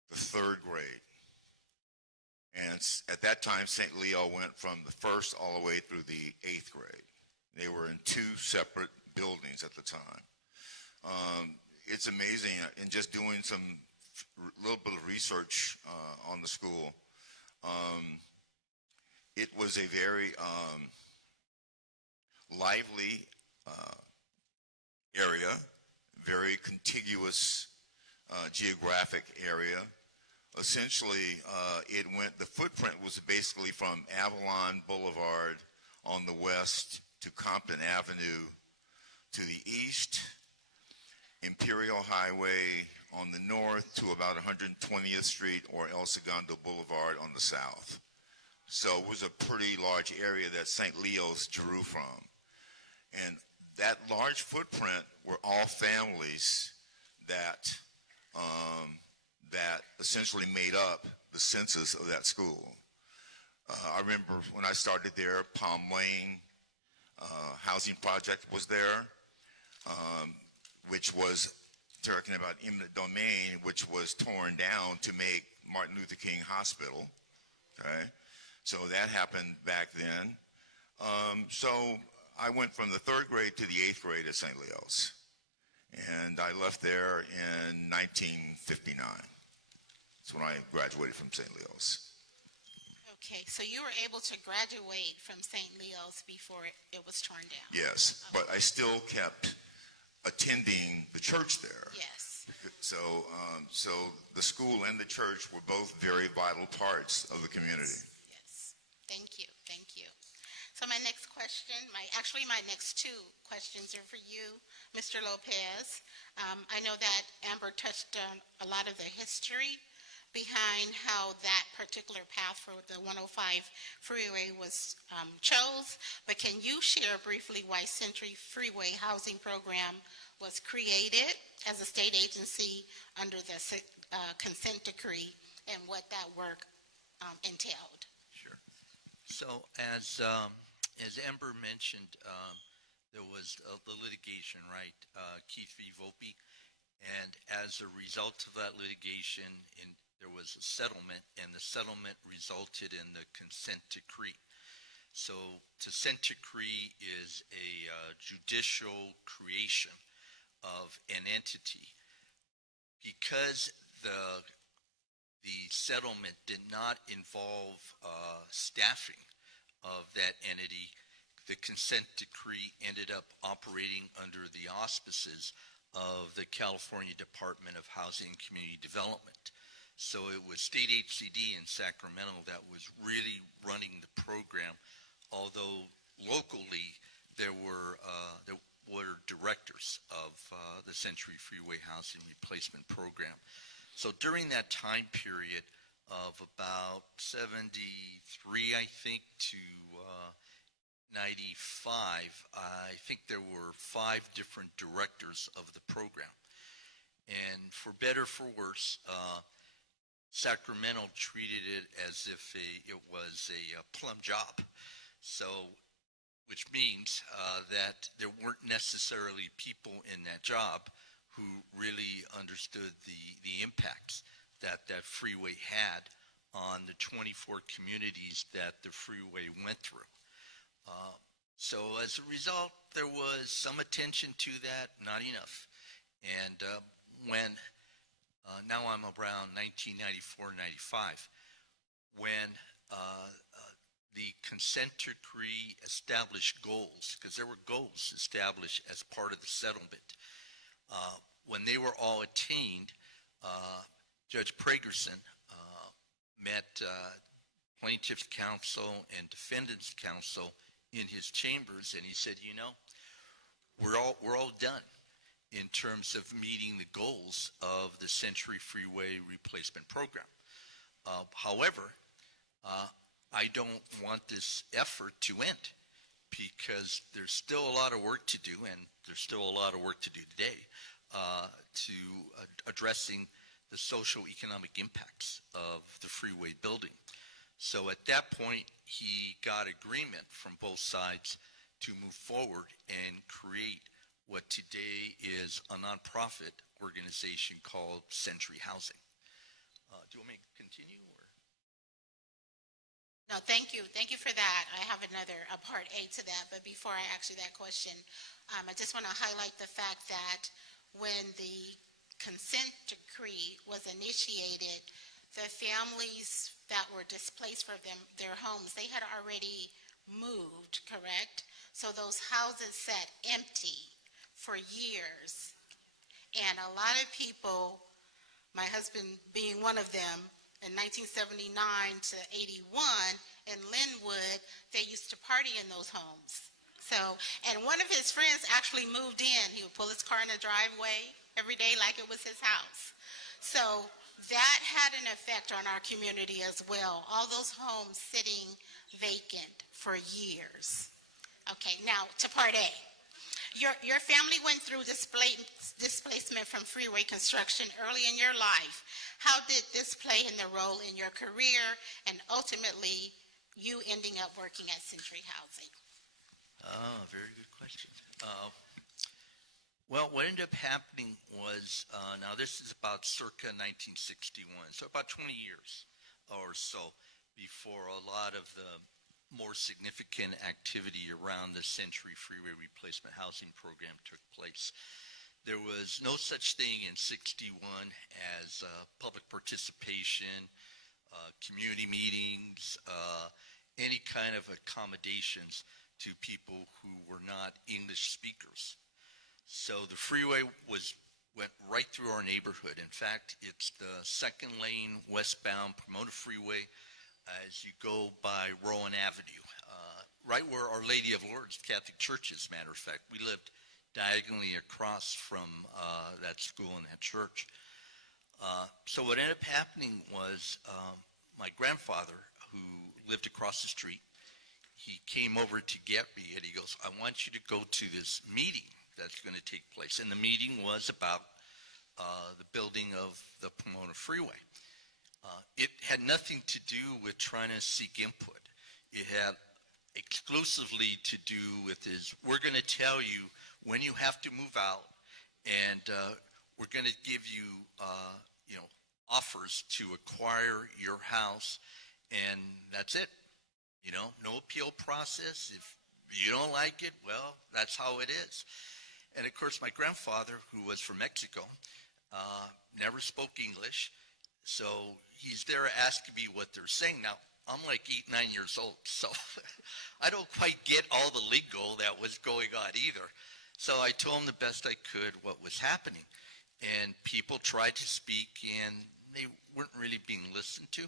the 3rd grade, and at that time St. Leo went from the 1st all the way through the 8th grade. They were in 2 separate buildings at the time. It's amazing, in just doing some little bit of research on the school. It was a very lively area, very contiguous geographic area. Essentially, the footprint was basically from Avalon Boulevard on the west to Compton Avenue to the east, Imperial Highway on the north to about 120th Street or El Segundo Boulevard on the south. So it was a pretty large area that St. Leo's drew from. And that large footprint were all families that essentially made up the census of that school. I remember when I started there, Palm Lane housing project was there, which was talking about eminent domain, which was torn down to make Martin Luther King Hospital. Okay, so that happened back then. So I went from the 3rd grade to the 8th grade at St. Leo's, and I left there in 1959. That's when I graduated from St. Leo's. Okay, so you were able to graduate from St. Leo's before it was torn down? Yes, but I still kept attending the church there. Yes. So the school and the church were both very vital parts of the community. Yes. Thank you. Thank you. So So my next question, my next two questions are for you, Mr. Lopez. I know that Amber touched on a lot of the history behind how that particular path for the 105 freeway was chose, but can you share briefly why Century Freeway Housing Program was created as a state agency under the consent decree and what that work entailed? Sure. So as Amber mentioned, there was the litigation, right? Keith v. Volpe. And as a result of that litigation, there was a settlement, and the settlement resulted in the consent decree. So consent decree is a judicial creation of an entity. Because the settlement did not involve staffing of that entity, the consent decree ended up operating under the auspices of the California Department of Housing and Community Development. So it was State HCD in Sacramento that was really running the program, although locally there were directors of the Century Freeway Housing Replacement Program. So during that time period of about 73, I think, to 95, I think there were 5 different directors of the program. And for better, for worse, Sacramento treated it as if it was a plum job. So, which means that there weren't necessarily people in that job who really understood the impacts that that freeway had on the 24 communities that the freeway went through. So as a result, there was some attention to that, not enough. And when now I'm around 1994, 95, when the consent decree established goals, because there were goals established as part of the settlement. When they were all attained, Judge Pragerson met plaintiff's counsel and defendant's counsel in his chambers, and he said, you know, we're all done in terms of meeting the goals of the Century Freeway Replacement Program. However, I don't want this effort to end, because there's still a lot of work to do, and there's still a lot of work to do today to addressing the social-economic impacts of the freeway building. So at that point, he got agreement from both sides to move forward and create what today is a nonprofit organization called Century Housing. Do you want me to continue? Or? No, thank you. Thank you for that. I have a part A to that, but before I ask you that question, I just want to highlight the fact that when the consent decree was initiated, the families that were displaced from their homes, they had already moved, correct? So those houses sat empty for years. And a lot of people, my husband being one of them, in 1979 to 81 in Linwood, they used to party in those homes. So, and one of his friends actually moved in. He would pull his car in the driveway every day like it was his house. So that had an effect on our community as well. All those homes sitting vacant for years. Okay, now to part A. Your family went through displacement from freeway construction early in your life. How did this play in the role in your career and ultimately you ending up working at Century Housing? Oh, very good question. Well, what ended up happening was, now this is about circa 1961, so about 20 years or so before a lot of the more significant activity around the Century Freeway Replacement Housing Program took place. There was no such thing in 61 as public participation, community meetings, any kind of accommodations to people who were not English speakers. So the freeway went right through our neighborhood. In fact, it's the second lane westbound Pomona Freeway as you go by Rowan Avenue. right where Our Lady of Lourdes Catholic Church is, matter of fact. We lived diagonally across from that school and that church. So what ended up happening was my grandfather, who lived across the street, he came over to get me, and he goes, I want you to go to this meeting that's going to take place. And the meeting was about the building of the Pomona Freeway. It had nothing to do with trying to seek input. It had exclusively to do with we're going to tell you when you have to move out, and we're going to give you, offers to acquire your house, and that's it. No appeal process. If you don't like it, well, that's how it is. And of course, my grandfather, who was from Mexico, never spoke English, so he's there asking me what they're saying. Now, I'm like 8, 9 years old, so I don't quite get all the lingo that was going on either. So I told him the best I could what was happening. And people tried to speak, and they weren't really being listened to.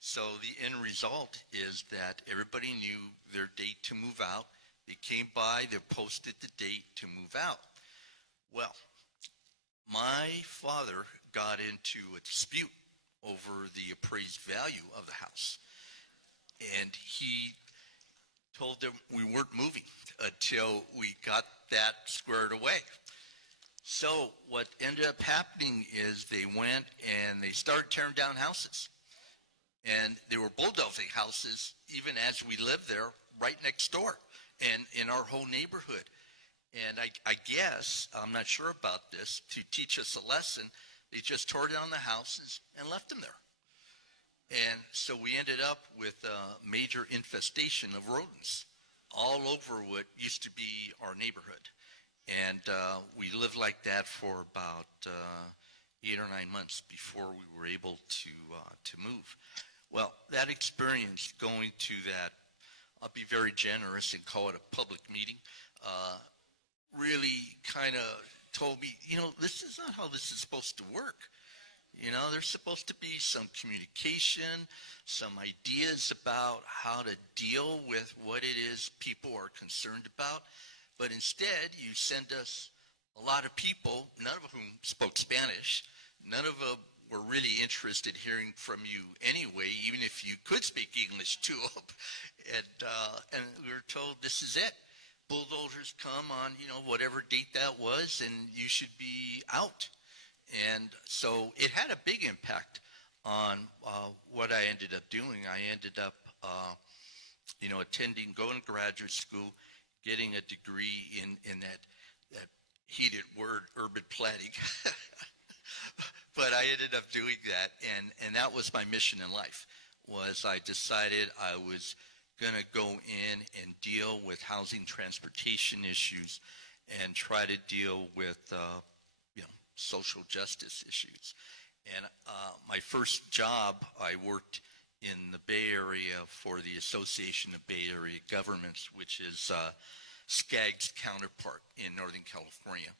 So the end result is that everybody knew their date to move out. They came by, they posted the date to move out. Well, my father got into a dispute over the appraised value of the house. And he told them we weren't moving until we got that squared away. So what ended up happening is they went and they started tearing down houses. And they were bulldozing houses even as we lived there right next door and in our whole neighborhood. And I guess, I'm not sure about this, to teach us a lesson, they just tore down the houses and left them there. And so we ended up with a major infestation of rodents all over what used to be our neighborhood. And we lived like that for about 8 or 9 months before we were able to move. Well, that experience going to that, I'll be very generous and call it a public meeting, really kind of told me, this is not how this is supposed to work. There's supposed to be some communication, some ideas about how to deal with what it is people are concerned about. But instead, you send us a lot of people, none of whom spoke Spanish. None of them were really interested in hearing from you anyway, even if you could speak English to them. And we were told, this is it. Bulldozers come on, whatever date that was, and you should be out. And so it had a big impact on what I ended up doing. I ended up, going to graduate school, getting a degree in that heated word, urban planning. But I ended up doing that, and that was my mission in life, was I decided I was going to go in and deal with housing transportation issues and try to deal with social justice issues. And my first job, I worked in the Bay Area for the Association of Bay Area Governments, which is SCAG's counterpart in Northern California.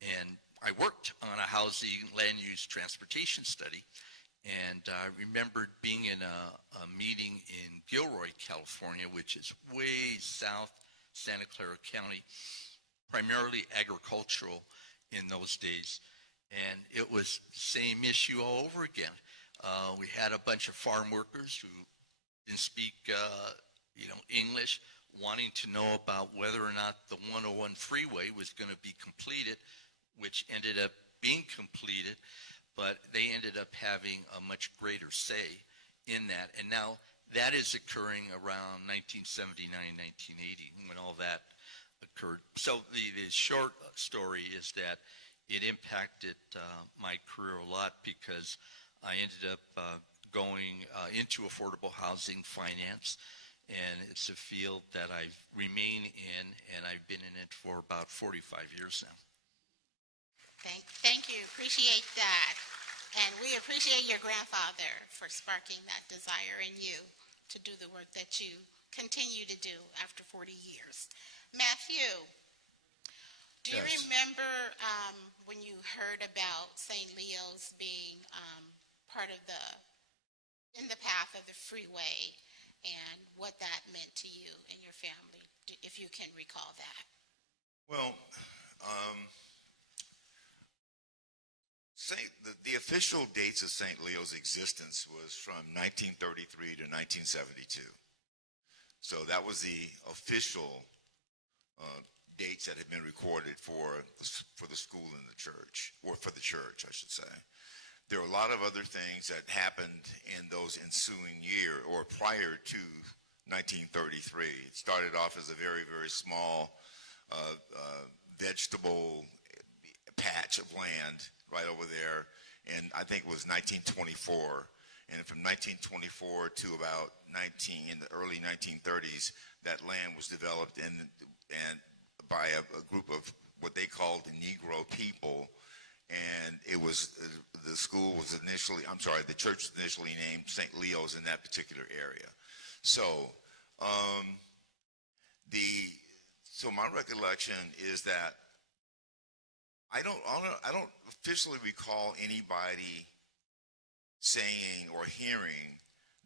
And I worked on a housing land use transportation study. And I remembered being in a meeting in Gilroy, California, which is way south Santa Clara County, primarily agricultural in those days. And it was same issue all over again. We had a bunch of farm workers who didn't speak English, wanting to know about whether or not the 101 freeway was going to be completed, which ended up being completed, but they ended up having a much greater say in that. And now that is occurring around 1979, 1980, when all that occurred. So the short story is that it impacted my career a lot, because I ended up going into affordable housing finance, and it's a field that I've remained in, and I've been in it for about 45 years now. Thank you. Appreciate that. And we appreciate your grandfather for sparking that desire in you to do the work that you continue to do after 40 years. Matthew, do you remember when you heard about St. Leo's being part of in the path of the freeway, and what that meant to you and your family, if you can recall that. Well, the official dates of St. Leo's existence was from 1933 to 1972. So that was the official dates that had been recorded for the school and the church, or for the church, I should say. There were a lot of other things that happened in those ensuing year or prior to 1933. It started off as a very, very small vegetable patch of land right over there, and I think it was 1924. And from 1924 to about in the early 1930s, that land was developed and by a group of what they called the Negro people, and it was the church was initially named St. Leo's in that particular area. So, my recollection is that I don't officially recall anybody saying or hearing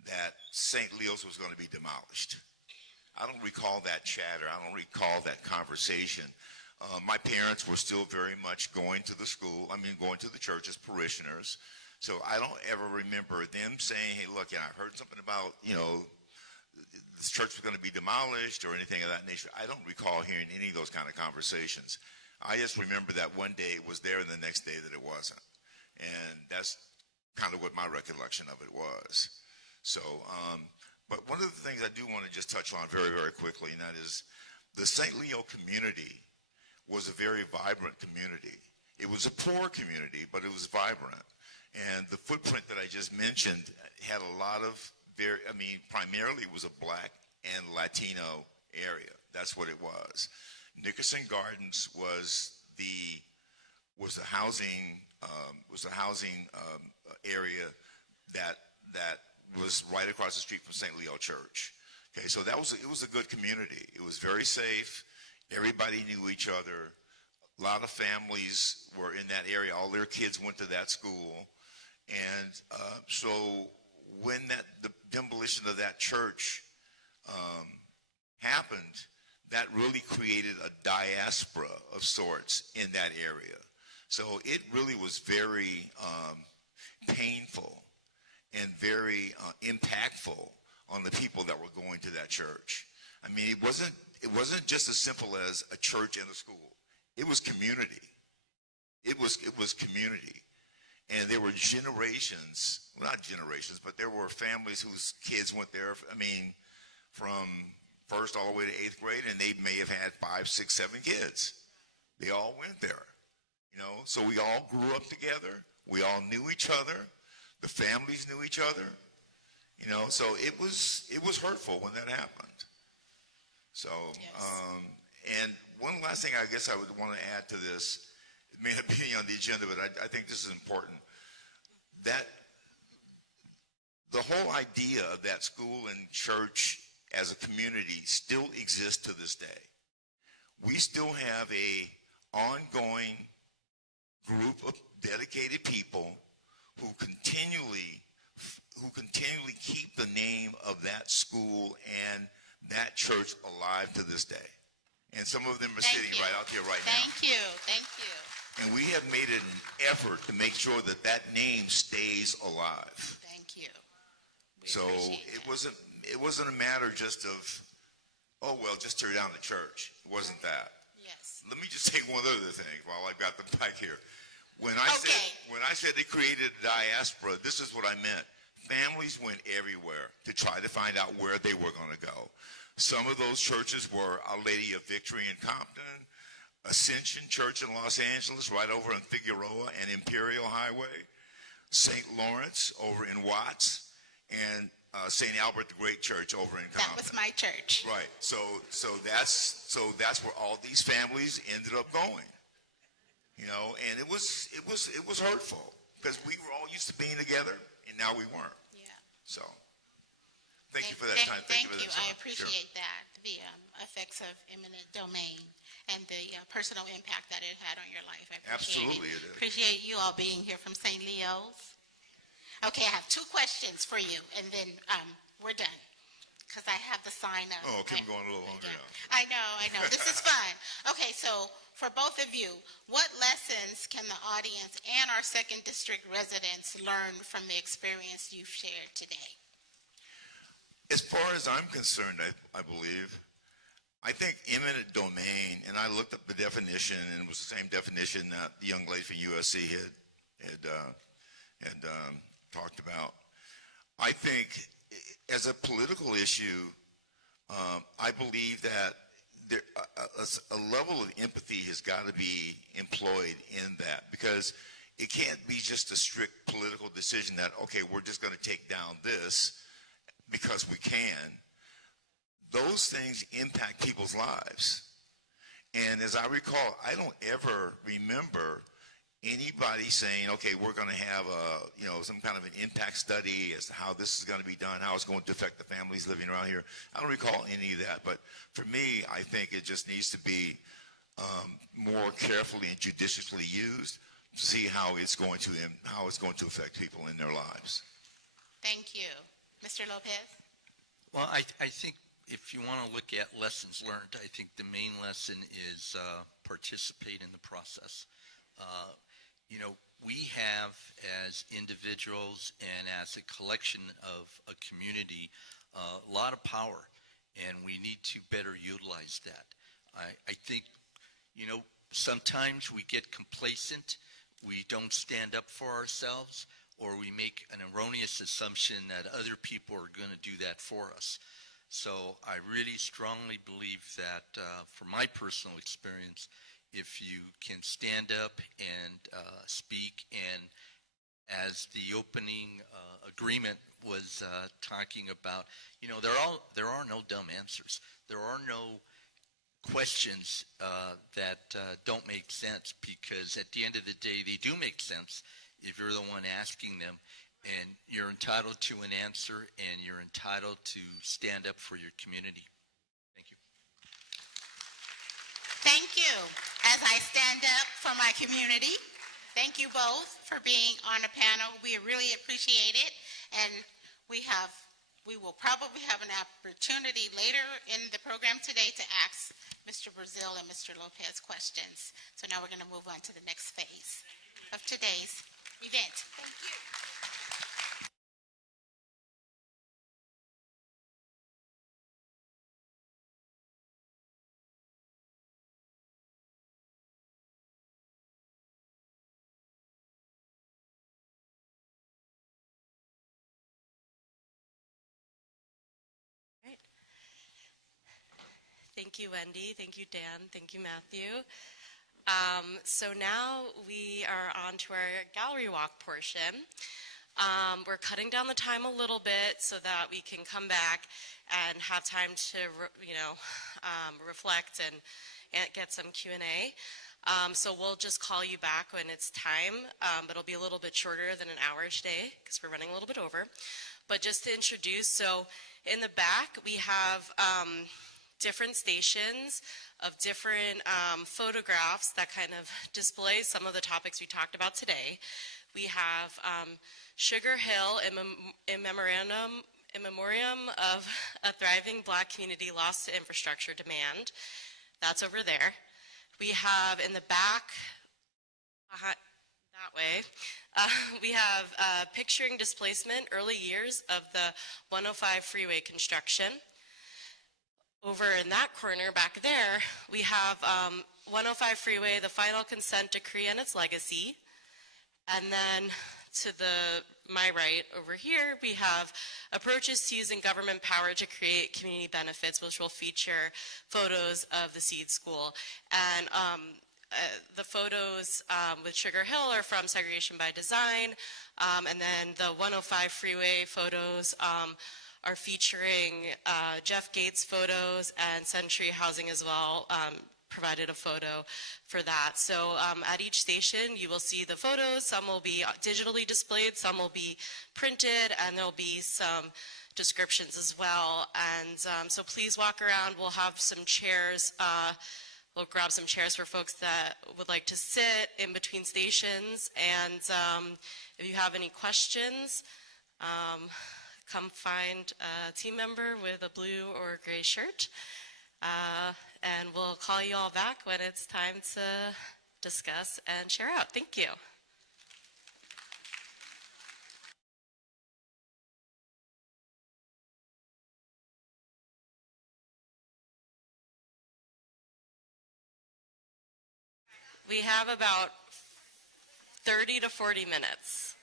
that St. Leo's was going to be demolished. I don't recall that chatter. I don't recall that conversation. My parents were still very much going to the church as parishioners. So I don't ever remember them saying, hey, look, I heard something about, this church was going to be demolished or anything of that nature. I don't recall hearing any of those kind of conversations. I just remember that one day it was there and the next day that it wasn't. And that's kind of what my recollection of it was. So, but one of the things I do want to just touch on very, very quickly, and that is the St. Leo community was a very vibrant community. It was a poor community, but it was vibrant. And the footprint that I just mentioned had a lot of primarily was a black and Latino area. That's what it was. Nickerson Gardens was the housing area that was right across the street from St. Leo Church. Okay, so it was a good community. It was very safe. Everybody knew each other. A lot of families were in that area. All their kids went to that school. And so when the demolition of that church happened, that really created a diaspora of sorts in that area. So it really was very painful and very impactful on the people that were going to that church. I mean, it wasn't just as simple as a church and a school. It was community. It was community. And there were generations, well, not generations, but there were families whose kids went there, from first all the way to 8th grade, and they may have had 5, 6, 7 kids. They all went there, So we all grew up together. We all knew each other. The families knew each other, So it was hurtful when that happened. So, yes. And one last thing I guess I would want to add to this, it may not be on the agenda, but I think this is important, that the whole idea of that school and church as a community still exists to this day. We still have a ongoing group of dedicated people who continually keep the name of that school and that church alive to this day. And some of them are sitting right out there right now. Thank you. And we have made an effort to make sure that name stays alive. Thank you. So it wasn't a matter just of, just tear down the church. It wasn't that. Yes. Let me just say one other thing while I've got the mic here. When I said they created a diaspora, this is what I meant. Families went everywhere to try to find out where they were going to go. Some of those churches were Our Lady of Victory in Compton, Ascension Church in Los Angeles, right over on Figueroa and Imperial Highway, St. Lawrence over in Watts, and St. Albert the Great Church over in Compton. That was my church. Right. So that's where all these families ended up going. And it was hurtful because we were all used to being together, and now we weren't. Yeah. So, thank you for that time. Thank you. I appreciate that, the effects of eminent domain and the personal impact that it had on your life. I appreciate Absolutely, it is. Appreciate you all being here from St. Leo's. Okay, I have 2 questions for you, and then we're done. because I have the sign up. Oh, okay, we're going a little longer Yeah. now. I know. This is fun. Okay, so for both of you, what lessons can the audience and our second district residents learn from the experience you've shared today? As far as I'm concerned, I believe, I think eminent domain, and I looked up the definition, and it was the same definition that the young lady from USC had talked about. I think as a political issue, I believe that a level of empathy has got to be employed in that, because it can't be just a strict political decision that, okay, we're just going to take down this because we can. Those things impact people's lives. And as I recall, I don't ever remember anybody saying, okay, we're going to have some kind of an impact study as to how this is going to be done, how it's going to affect the families living around here. I don't recall any of that. But for me, I think it just needs to be more carefully and judiciously used to see how it's going to affect people in their lives. Thank you. Mr. Lopez? Well, I think if you want to look at lessons learned, I think the main lesson is participate in the process. We have, as individuals and as a collection of a community, a lot of power, and we need to better utilize that. I think, sometimes we get complacent, we don't stand up for ourselves, or we make an erroneous assumption that other people are going to do that for us. So I really strongly believe that, from my personal experience, if you can stand up and speak, and as the opening agreement was talking about, there are no dumb answers. There are no questions that don't make sense, because at the end of the day, they do make sense if you're the one asking them, and you're entitled to an answer, and you're entitled to stand up for your community. Thank you. Thank you. As I stand up for my community, thank you both for being on a panel. We really appreciate it, and we will probably have an opportunity later in the program today to ask Mr. Brazil and Mr. Lopez questions. So now we're going to move on to the next phase of today's event. Thank you. Thank you, Wendy. Thank you, Dan. Thank you, Matthew. So now we are on to our gallery walk portion. We're cutting down the time a little bit so that we can come back and have time to, reflect and get some Q&A. So we'll just call you back when it's time, but it'll be a little bit shorter than an hour today because we're running a little bit over. But just to introduce, so in the back we have different stations of different photographs that kind of display some of the topics we talked about today. We have Sugar Hill in memoriam of a thriving Black community lost to infrastructure demand. That's over there. We have in the back, that way, we have picturing displacement, early years of the 105 freeway construction. Over in that corner back there, we have 105 freeway, the final consent decree and its legacy. And then to my right over here, we have approaches to using government power to create community benefits, which will feature photos of the Seed School. And the photos with Sugar Hill are from Segregation by Design, and then the 105 freeway photos are featuring Jeff Gates photos, and Century Housing as well provided a photo for that. So at each station you will see the photos. Some will be digitally displayed, some will be printed, and there'll be some descriptions as well. And so please walk around. We'll have some chairs. We'll grab some chairs for folks that would like to sit in between stations. And if you have any questions, come find a team member with a blue or gray shirt, and we'll call you all back when it's time to discuss and share out. Thank you. We have about 30 to 40 minutes.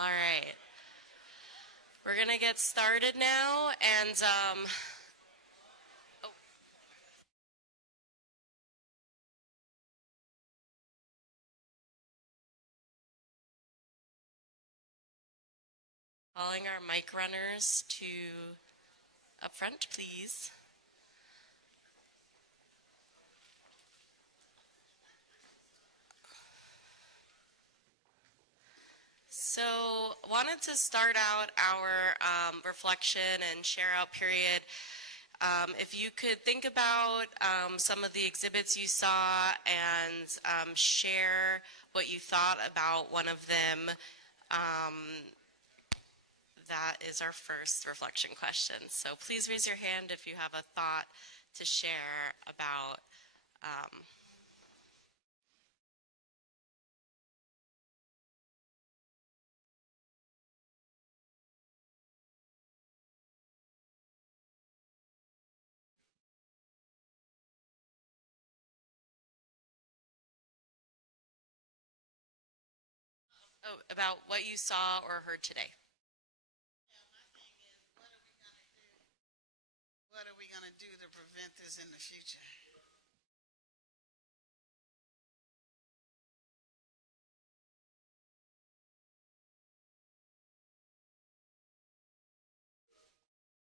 All right. We're going to get started now, and oh. Calling our mic runners to up front, please. So, wanted to start out our reflection and share out period. If you could think about some of the exhibits you saw and share what you thought about one of them, that is our first reflection question. So please raise your hand if you have a thought to share about about what you saw or heard today. What are we going to do to prevent this in the future?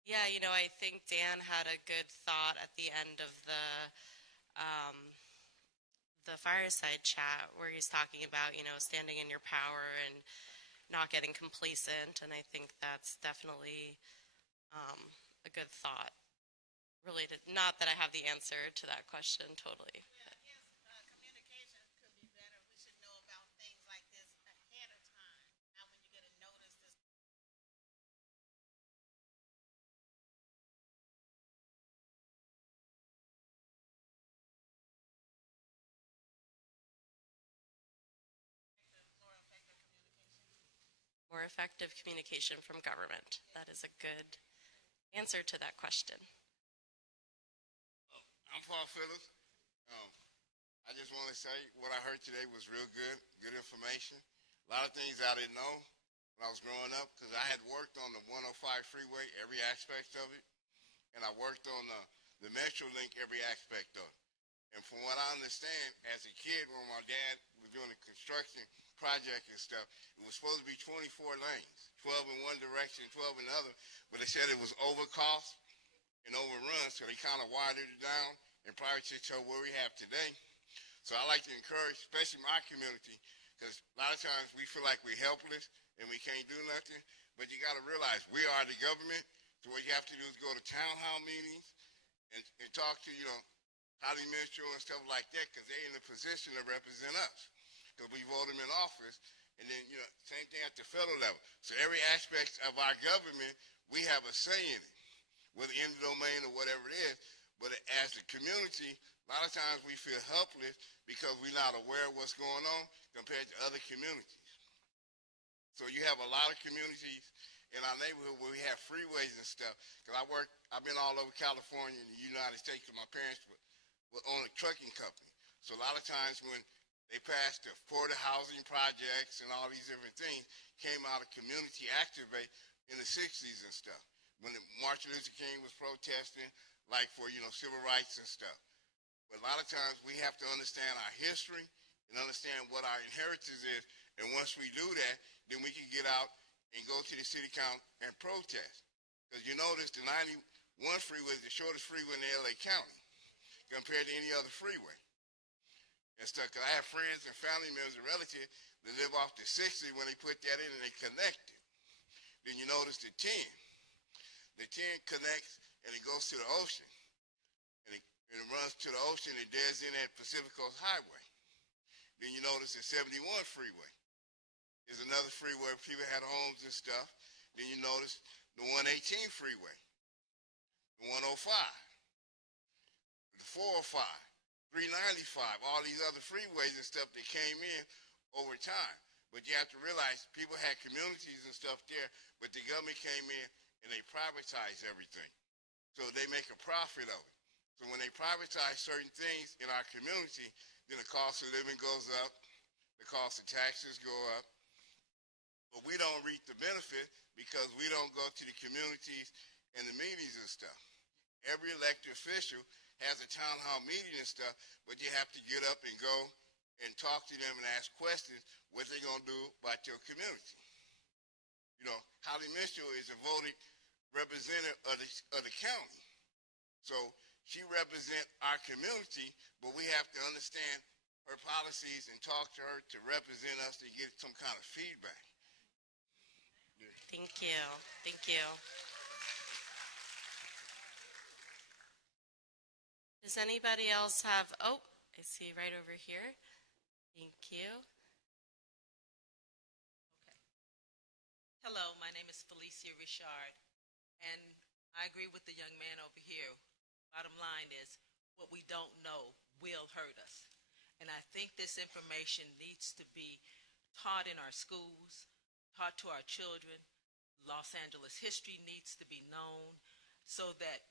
Yeah, I think Dan had a good thought at the end of the fireside chat where he's talking about, standing in your power and not getting complacent, and I think that's definitely a good thought related. Not that I have the answer to that question totally. Yeah, I guess communication could be better. We should know about things like this ahead of time. Now, when you get a notice, this. More effective communication from government. That is a good answer to that question. I'm Paul Phillips. I just want to say what I heard today was real good information. A lot of things I didn't know when I was growing up because I had worked on the 105 freeway, every aspect of it, and I worked on the Metrolink, every aspect of it. And from what I understand, as a kid, when my dad was doing the construction project and stuff, it was supposed to be 24 lanes, 12 in one direction, 12 in the other, but they said it was overcost and overrun, so they kind of wired it down and prior to where we have today. So I like to encourage, especially my community, because a lot of times we feel like we're helpless and we can't do nothing, but you got to realize we are the government, so what you have to do is go to town hall meetings and talk to, county minister and stuff like that, because they're in a position to represent us, because we vote them in office, and then, same thing at the federal level. So every aspect of our government, we have a say in it, whether in the domain or whatever it is. But as a community, a lot of times we feel helpless because we're not aware of what's going on compared to other communities. So you have a lot of communities in our neighborhood where we have freeways and stuff. Because I've been all over California and the United States because my parents were on a trucking company. So a lot of times when they passed the affordable housing projects and all these different things, came out of community activate in the 60s and stuff. When Martin Luther King was protesting, like for, civil rights and stuff. But a lot of times we have to understand our history and understand what our inheritance is. And once we do that, then we can get out and go to the city council and protest. Because you notice the 91 freeway is the shortest freeway in the LA County compared to any other freeway. And stuff, because I have friends and family members and relatives that live off the 60 when they put that in and they connected. Then you notice the 10. The 10 connects and it goes to the ocean. And it runs to the ocean and deads in at Pacific Coast Highway. Then you notice the 71 freeway is another freeway where people had homes and stuff. Then you notice the 118 freeway, the 105, the 405, 395, all these other freeways and stuff that came in over time. But you have to realize people had communities and stuff there, but the government came in and they privatized everything. So they make a profit of it. So when they privatize certain things in our community, then the cost of living goes up, the cost of taxes go up. but we don't reap the benefit because we don't go to the communities and the meetings and stuff. Every elected official has a town hall meeting and stuff, but you have to get up and go and talk to them and ask questions what they're going to do about your community. You know, Holly Mitchell is a voted representative of the county. So she represents our community, but we have to understand her policies and talk to her to represent us to get some kind of feedback. Thank you. Thank you. Does anybody else have, oh, I see right over here. Thank you. Hello, my name is Felicia Richard, and I agree with the young man over here. Bottom line is, what we don't know will hurt us. And I think this information needs to be taught in our schools, taught to our children. Los Angeles history needs to be known so that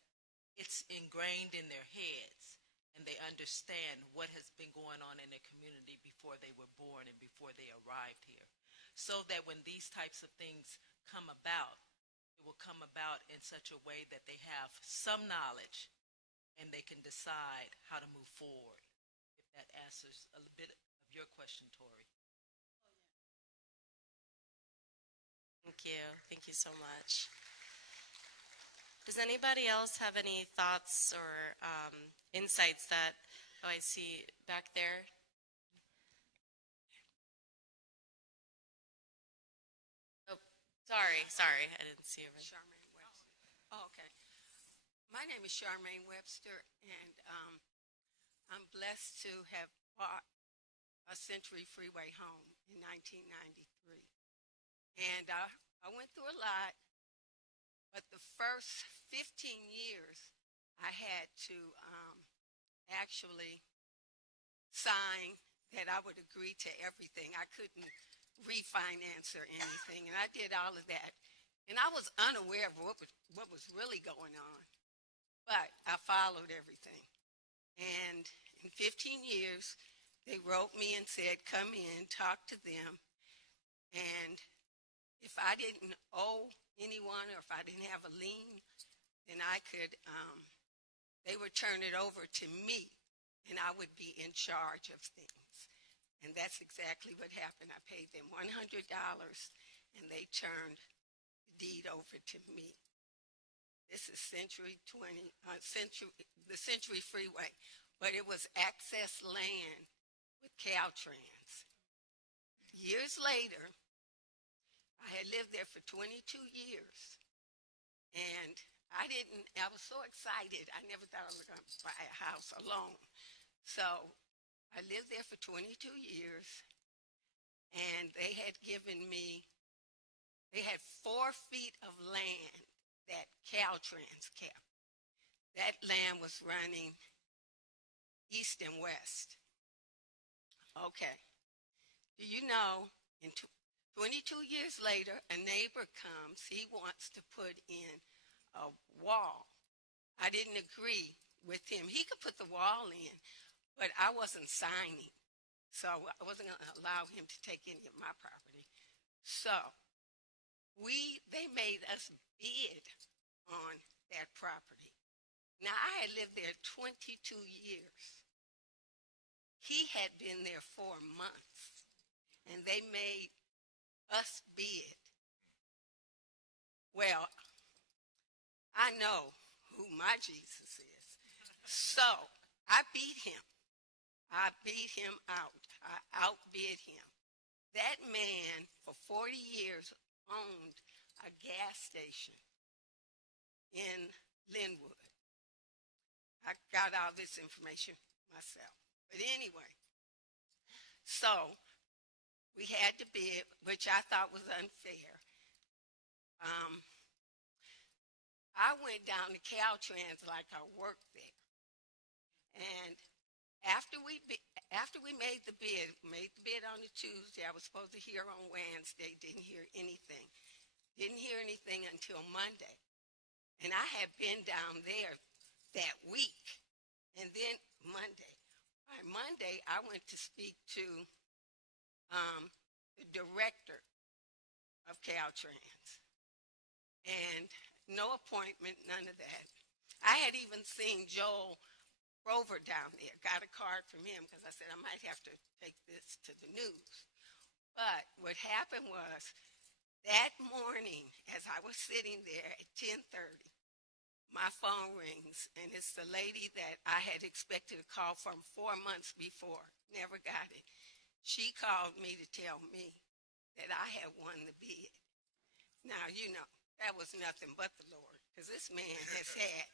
it's ingrained in their heads and they understand what has been going on in their community before they were born and before they arrived here. So that when these types of things come about, it will come about in such a way that they have some knowledge and they can decide how to move forward. If that answers a little bit of your question, Tori. Thank you. Thank you so much. Does anybody else have any thoughts or insights that, oh, I see back there? Oh, sorry, I didn't see it. Charmaine Webster. Oh, okay. My name is Charmaine Webster, and I'm blessed to have bought a Century Freeway home in 1993. And I went through a lot, but the first 15 years, I had to actually sign that I would agree to everything. I couldn't refinance or anything, and I did all of that. And I was unaware of what was really going on, but I followed everything. And in 15 years, they wrote me and said, come in, talk to them, and if I didn't owe anyone or if I didn't have a lien, then I could, they would turn it over to me, and I would be in charge of things. And that's exactly what happened. I paid them $100, and they turned the deed over to me. This is the Century Freeway, but it was access land with Caltrans. Years later, I had lived there for 22 years, and I was so excited. I never thought I was going to buy a house alone. So I lived there for 22 years, and they had given me, they had 4 feet of land that Caltrans kept. That land was running east and west. Okay. Do you know, in 22 years later, a neighbor comes. He wants to put in a wall. I didn't agree with him. He could put the wall in, but I wasn't signing. So I wasn't going to allow him to take any of my property. So they made us bid on that property. Now, I had lived there 22 years. He had been there 4 months, and they made us bid. Well, I know who my Jesus is. So I beat him. I beat him out. I outbid him. That man for 40 years owned a gas station in Linwood. I got all this information myself. But anyway, so we had to bid, which I thought was unfair. I went down to Caltrans like I worked there. And after we made the bid on the Tuesday, I was supposed to hear on Wednesday, didn't hear anything. Didn't hear anything until Monday. And I had been down there that week. And then Monday. By Monday, I went to speak to the director of Caltrans. And no appointment, none of that. I had even seen Joel Rover down there, got a card from him because I said I might have to take this to the news. But what happened was that morning as I was sitting there at 10:30, my phone rings, and it's the lady that I had expected a call from 4 months before. Never got it. She called me to tell me that I had won the bid. Now, you know, that was nothing but the Lord, because this man has had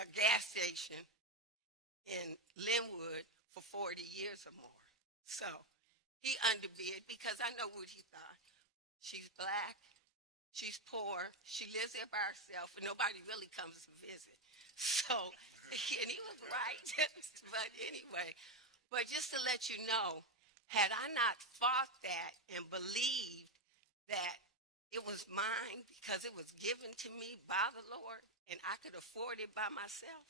a gas station in Linwood for 40 years or more. So he underbid because I know what he thought. She's black. She's poor. She lives there by herself, and nobody really comes to visit. So, and he was right. But anyway, but just to let you know, had I not fought that and believed that it was mine because it was given to me by the Lord and I could afford it by myself,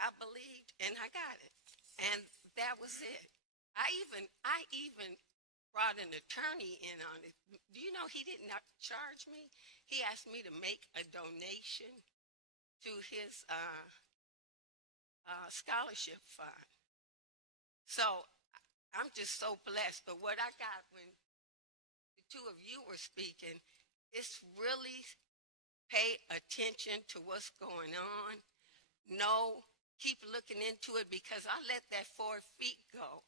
I believed and I got it. And that was it. I even brought an attorney in on it. Do you know he did not charge me? He asked me to make a donation to his scholarship fund. So I'm just so blessed. But what I got when the two of you were speaking, it's really pay attention to what's going on. No, keep looking into it, because I let that 4 feet go.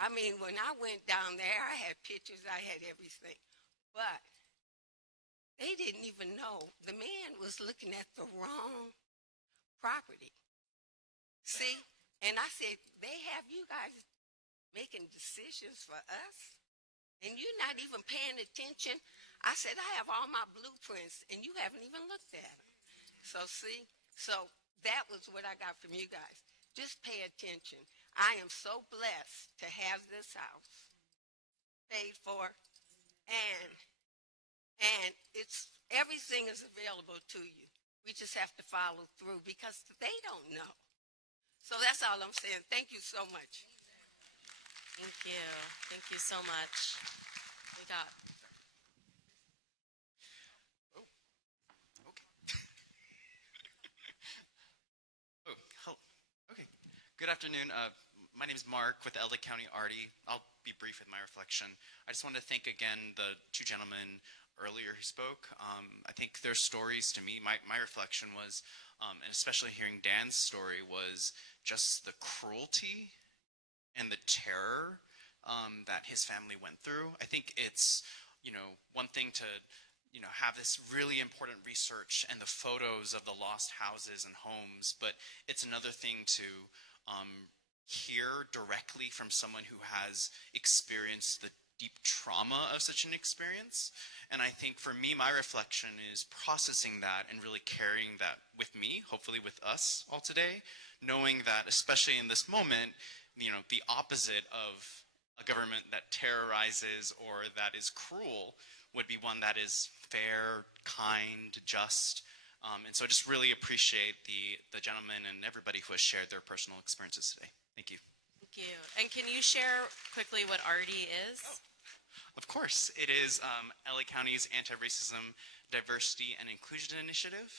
I mean, when I went down there, I had pictures, I had everything. But they didn't even know. The man was looking at the wrong property. See? And I said, they have you guys making decisions for us? And you're not even paying attention? I said, I have all my blueprints, and you haven't even looked at them. So see? So that was what I got from you guys. Just pay attention. I am so blessed to have this house paid for, and it's everything is available to you. We just have to follow through because they don't know. So that's all I'm saying. Thank you so much. Thank you. Thank you so much. We got. Okay. Good afternoon. My name is Mark with LA County RD. I'll be brief with my reflection. I just wanted to thank again the two gentlemen earlier who spoke. I think their stories to me, my reflection was, and especially hearing Dan's story, was just the cruelty and the terror that his family went through. I think it's, one thing to, have this really important research and the photos of the lost houses and homes, but it's another thing to hear directly from someone who has experienced the deep trauma of such an experience. And I think for me, my reflection is processing that and really carrying that with me, hopefully with us all today, knowing that especially in this moment, the opposite of a government that terrorizes or that is cruel would be one that is fair, kind, just. And so I just really appreciate the gentlemen and everybody who has shared their personal experiences today. Thank you. Thank you. And can you share quickly what RD is? Of course. It is LA County's Anti-Racism, Diversity, and Inclusion Initiative.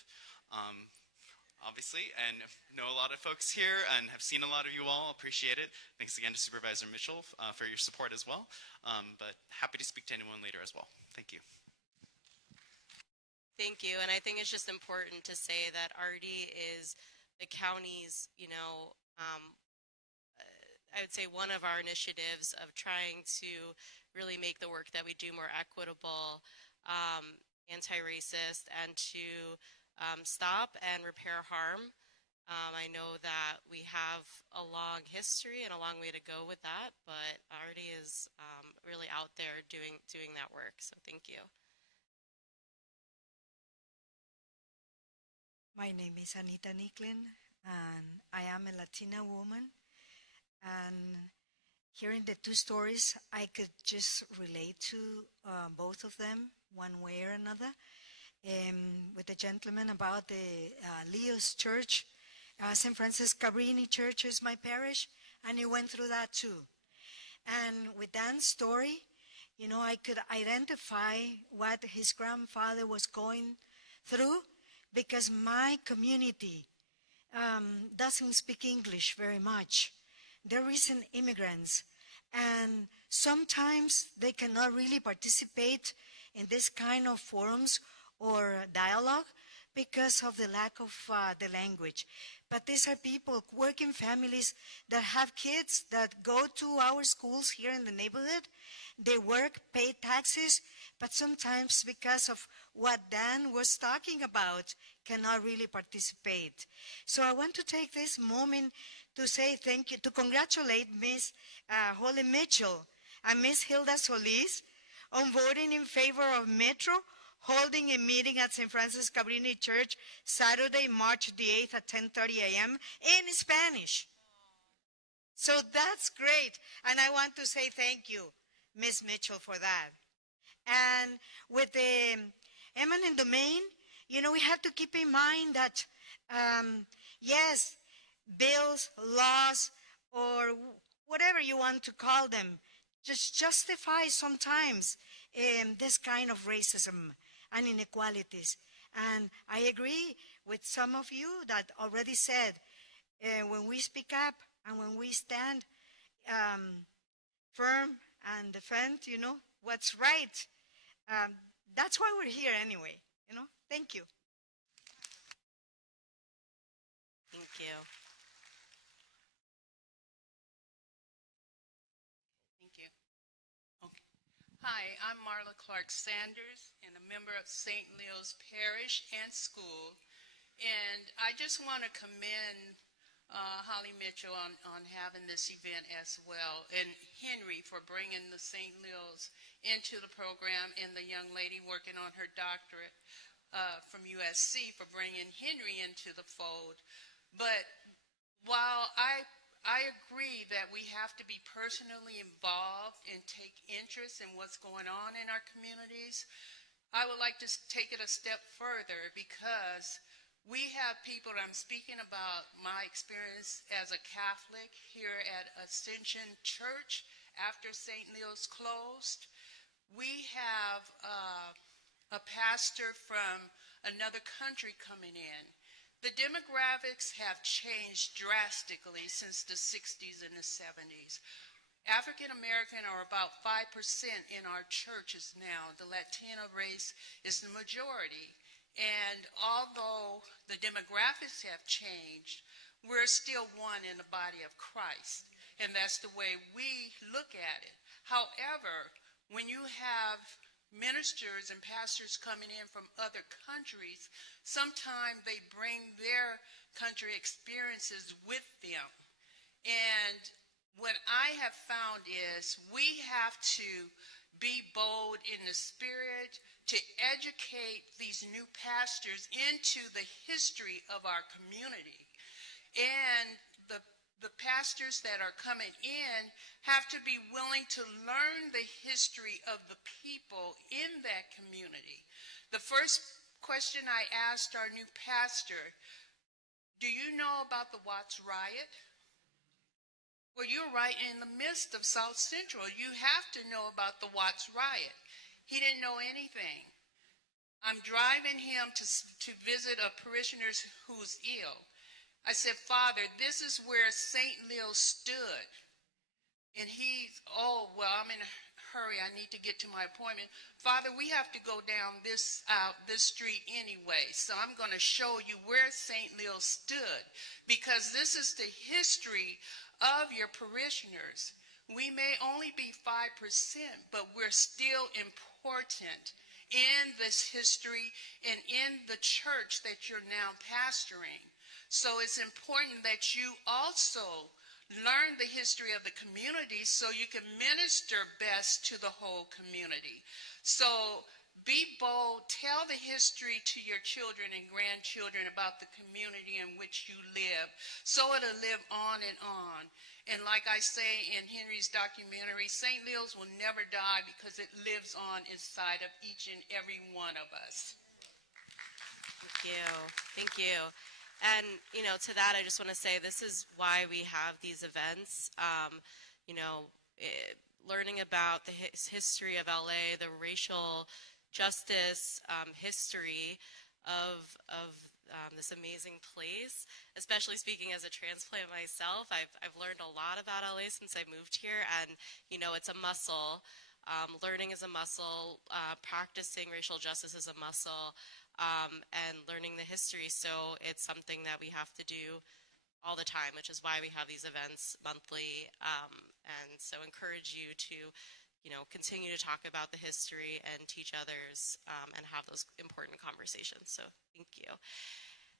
Obviously, and know a lot of folks here and have seen a lot of you all. Appreciate it. Thanks again to Supervisor Mitchell for your support as well. But happy to speak to anyone later as well. Thank you. Thank you. And I think it's just important to say that RD is the county's, I would say one of our initiatives of trying to really make the work that we do more equitable, anti-racist, and to stop and repair harm. I know that we have a long history and a long way to go with that, but RD is really out there doing that work. So thank you. My name is Anita Nicklin, and I am a Latina woman. And hearing the two stories, I could just relate to both of them one way or another. With the gentleman about the Leo's Church, St. Francis Cabrini Church is my parish, and he went through that too. And with Dan's story, I could identify what his grandfather was going through because my community doesn't speak English very much. They're recent immigrants, and sometimes they cannot really participate in this kind of forums or dialogue because of the lack of the language. But these are people, working families that have kids that go to our schools here in the neighborhood. They work, pay taxes, but sometimes because of what Dan was talking about, cannot really participate. So I want to take this moment to say thank you, to congratulate Miss Holly Mitchell and Miss Hilda Solis on voting in favor of Metro holding a meeting at St. Francis Cabrini Church Saturday, March the 8th at 10:30 a.m. in Spanish. So that's great. And I want to say thank you, Miss Mitchell, for that. And with the eminent domain, we have to keep in mind that, yes, bills, laws, or whatever you want to call them, just justify sometimes this kind of racism and inequalities. And I agree with some of you that already said, when we speak up and when we stand firm and defend, what's right, that's why we're here anyway, Thank you. Thank you. Thank you. Okay. Hi, I'm Marla Clark Sanders and a member of St. Leo's Parish and School. And I just want to commend Holly Mitchell on having this event as well, and Henry for bringing the St. Leo's into the program, and the young lady working on her doctorate from USC for bringing Henry into the fold. But while I agree that we have to be personally involved and take interest in what's going on in our communities, I would like to take it a step further, because we have people, I'm speaking about my experience as a Catholic here at Ascension Church after St. Leo's closed. We have a pastor from another country coming in. The demographics have changed drastically since the 60s and the 70s. African American are about 5% in our churches now. The Latino race is the majority. And although the demographics have changed, we're still one in the body of Christ. And that's the way we look at it. However, when you have ministers and pastors coming in from other countries, sometimes they bring their country experiences with them. And what I have found is we have to be bold in the spirit to educate these new pastors into the history of our community. And the pastors that are coming in have to be willing to learn the history of the people in that community. The first question I asked our new pastor, do you know about the Watts riot? Well, you're right in the midst of South Central. You have to know about the Watts riot. He didn't know anything. I'm driving him to visit a parishioner who's ill. I said, Father, this is where St. Leo stood. And he's, oh, well, I'm in a hurry. I need to get to my appointment. Father, we have to go down this street anyway. So I'm going to show you where St. Leo stood, because this is the history of your parishioners. We may only be 5%, but we're still important in this history and in the church that you're now pastoring. So it's important that you also learn the history of the community so you can minister best to the whole community. So be bold, tell the history to your children and grandchildren about the community in which you live, so it'll live on and on. And like I say in Henry's documentary, St. Leo's will never die because it lives on inside of each and every one of us. Thank you. Thank you. And, to that, I just want to say this is why we have these events. learning about the history of LA, the racial justice history of this amazing place. Especially speaking as a transplant myself, I've learned a lot about LA since I moved here, and you know, it's a muscle. Learning is a muscle, practicing racial justice is a muscle, and learning the history. So it's something that we have to do all the time, which is why we have these events monthly. And so encourage you to, you know, continue to talk about the history and teach others and have those important conversations. So thank you.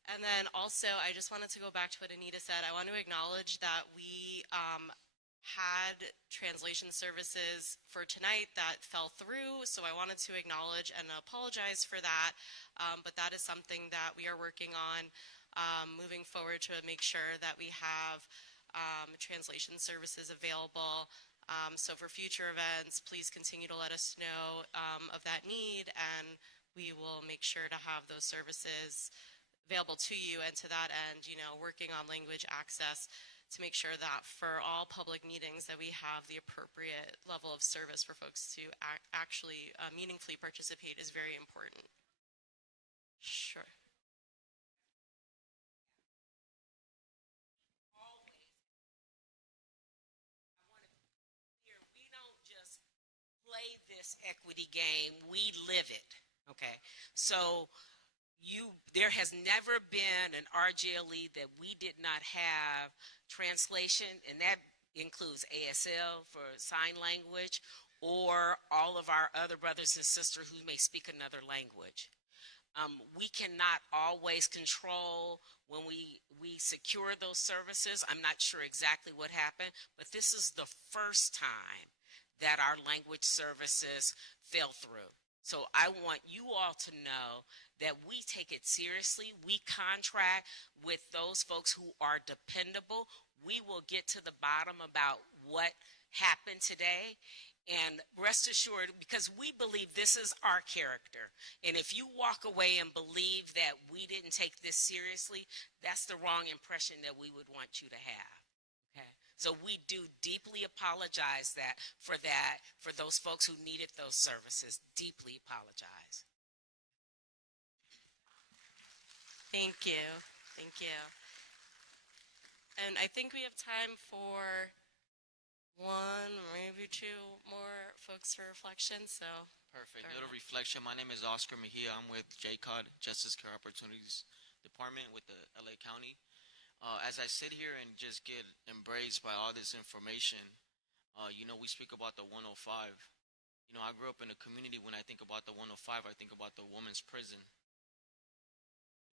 And then also, I just wanted to go back to what Anita said. I want to acknowledge that we had translation services for tonight that fell through, so I wanted to acknowledge and apologize for that, but that is something that we are working on moving forward to make sure that we have translation services available. So for future events, please continue to let us know of that need, and we will make sure to have those services available to you. And to that end, you know, working on language access to make sure that for all public meetings that we have the appropriate level of service for folks to actually meaningfully participate is very important. Sure. We don't just play this equity game, we live it. Okay, so there has never been an RGLE that we did not have translation, and that includes ASL for sign language, or all of our other brothers and sisters who may speak another language. We cannot always control when we secure those services. I'm not sure exactly what happened, but this is the first time that our language services fell through. So I want you all to know that we take it seriously. We contract with those folks who are dependable. We will get to the bottom about what happened today. And rest assured, because we believe this is our character. And if you walk away and believe that we didn't take this seriously, that's the wrong impression that we would want you to have. Okay? So we do deeply apologize for those folks who needed those services. Deeply apologize. Thank you. Thank you. And I think we have time for one, maybe two more folks for reflection. So perfect. Little reflection. My name is Oscar Mejia. I'm with JCOD, Justice Care Opportunities Department with the LA County. As I sit here and just get embraced by all this information, you know, we speak about the 105. You know, I grew up in a community. When I think about the 105, I think about the women's prison.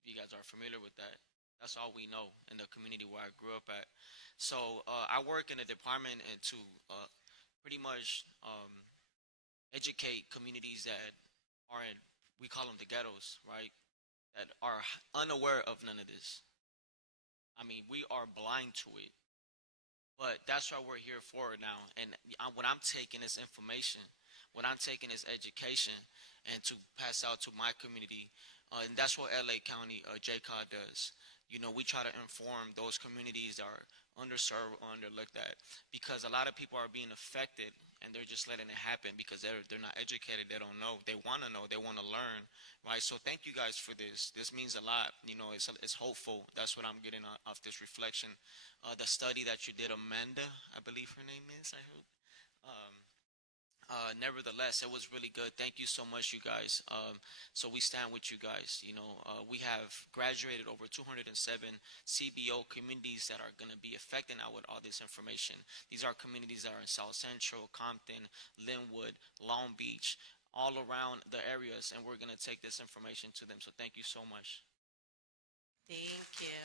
If you guys are familiar with that, that's all we know in the community where I grew up at. So I work in a department and to pretty much educate communities that are in, we call them the ghettos, right, that are unaware of none of this. I mean, we are blind to it, but that's what we're here for now. And what I'm taking is information, what I'm taking is education, and to pass out to my community. And that's what LA County JCOD does. You know, we try to inform those communities that are underserved or underlooked at, because a lot of people are being affected and they're just letting it happen because they're not educated. They don't know. They want to know. They want to learn, right? So thank you guys for this. This means a lot. You know, it's hopeful. That's what I'm getting off this reflection. The study that you did, Amanda, I believe her name is, I hope. Nevertheless, it was really good. Thank you so much, you guys. So we stand with you guys. You know, we have graduated over 207 CBO communities that are going to be affected now with all this information. These are communities that are in South Central, Compton, Linwood, Long Beach, all around the areas, and we're going to take this information to them. So thank you so much. thank you.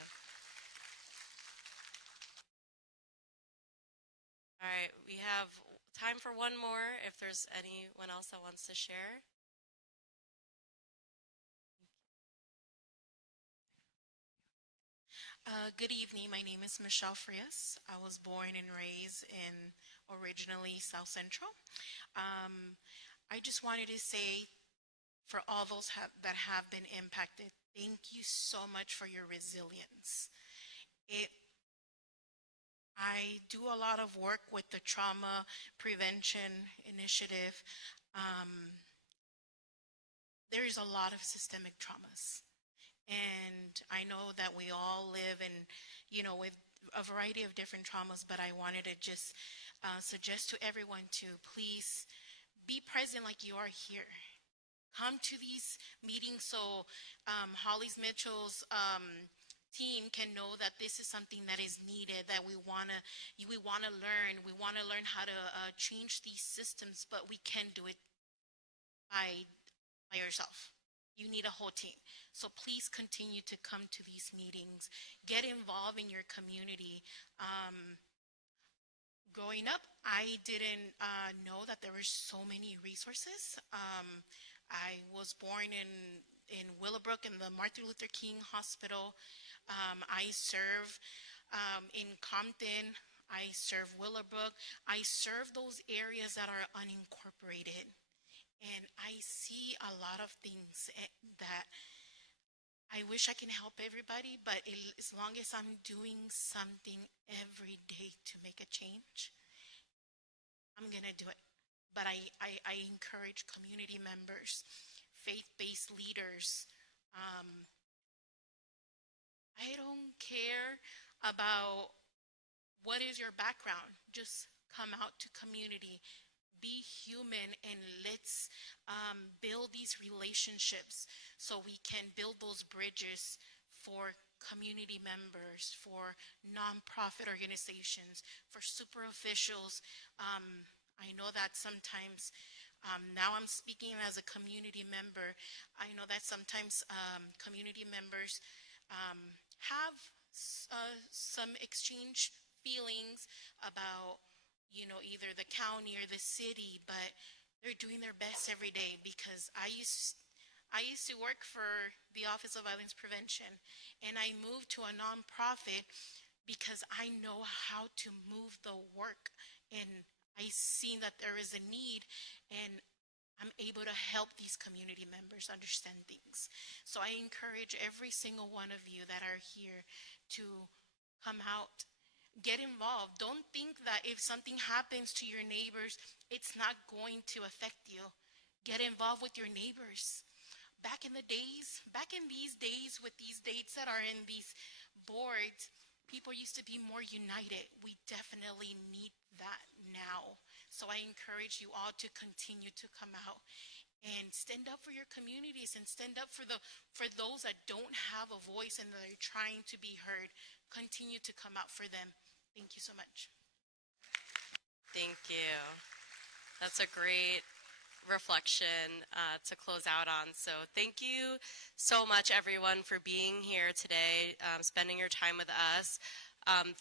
All right, we have time for one more if there's anyone else that wants to share. Good evening. My name is Michelle Frias. I was born and raised in originally South Central. I just wanted to say, for all those that have been impacted, thank you so much for your resilience. I do a lot of work with the Trauma Prevention Initiative. There is a lot of systemic traumas. And I know that we all live in, with a variety of different traumas, but I wanted to just suggest to everyone to please be present like you are here. Come to these meetings so Holly Mitchell's team can know that this is something that is needed, that we want to learn. We want to learn how to change these systems, but we can do it by yourself. You need a whole team. So please continue to come to these meetings. Get involved in your community. Growing up, I didn't know that there were so many resources. I was born in Willowbrook in the Martin Luther King Hospital. I serve in Compton. I serve Willowbrook. I serve those areas that are unincorporated. And I see a lot of things that I wish I can help everybody, but as long as I'm doing something every day to make a change, I'm going to do it. But I encourage community members, faith-based leaders. I don't care about what is your background. Just come out to community. Be human, and let's build these relationships so we can build those bridges for community members, for nonprofit organizations, for super officials. I know that sometimes, now I'm speaking as a community member, I know that sometimes community members have some exchange feelings about either the county or the city, but they're doing their best every day, because I used to work for the Office of Violence Prevention, and I moved to a nonprofit because I know how to move the work, and I seen that there is a need, and I'm able to help these community members understand things. So I encourage every single one of you that are here to come out. Get involved. Don't think that if something happens to your neighbors, it's not going to affect you. Get involved with your neighbors. Back in these days with these dates that are in these boards, people used to be more united. We definitely need that now. So I encourage you all to continue to come out and stand up for your communities, and stand up for those that don't have a voice and that are trying to be heard. Continue to come out for them. Thank you so much. Thank you. That's a great reflection to close out on. So thank you so much, everyone, for being here today, spending your time with us.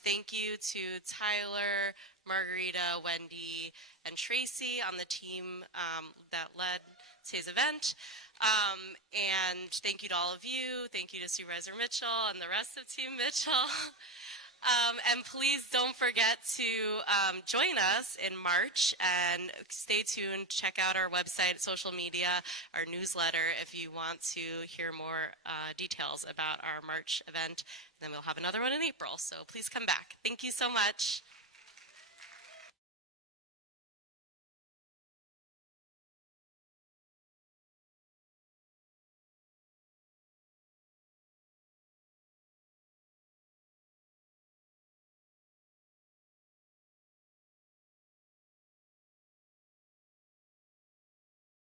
Thank you to Tyler, Margarita, Wendy, and Tracy on the team that led today's event. And thank you to all of you. Thank you to Supervisor Mitchell and the rest of Team Mitchell. And please don't forget to join us in March, and stay tuned. Check out our website, social media, our newsletter if you want to hear more details about our March event. And then we'll have another one in April, so please come back. Thank you so much.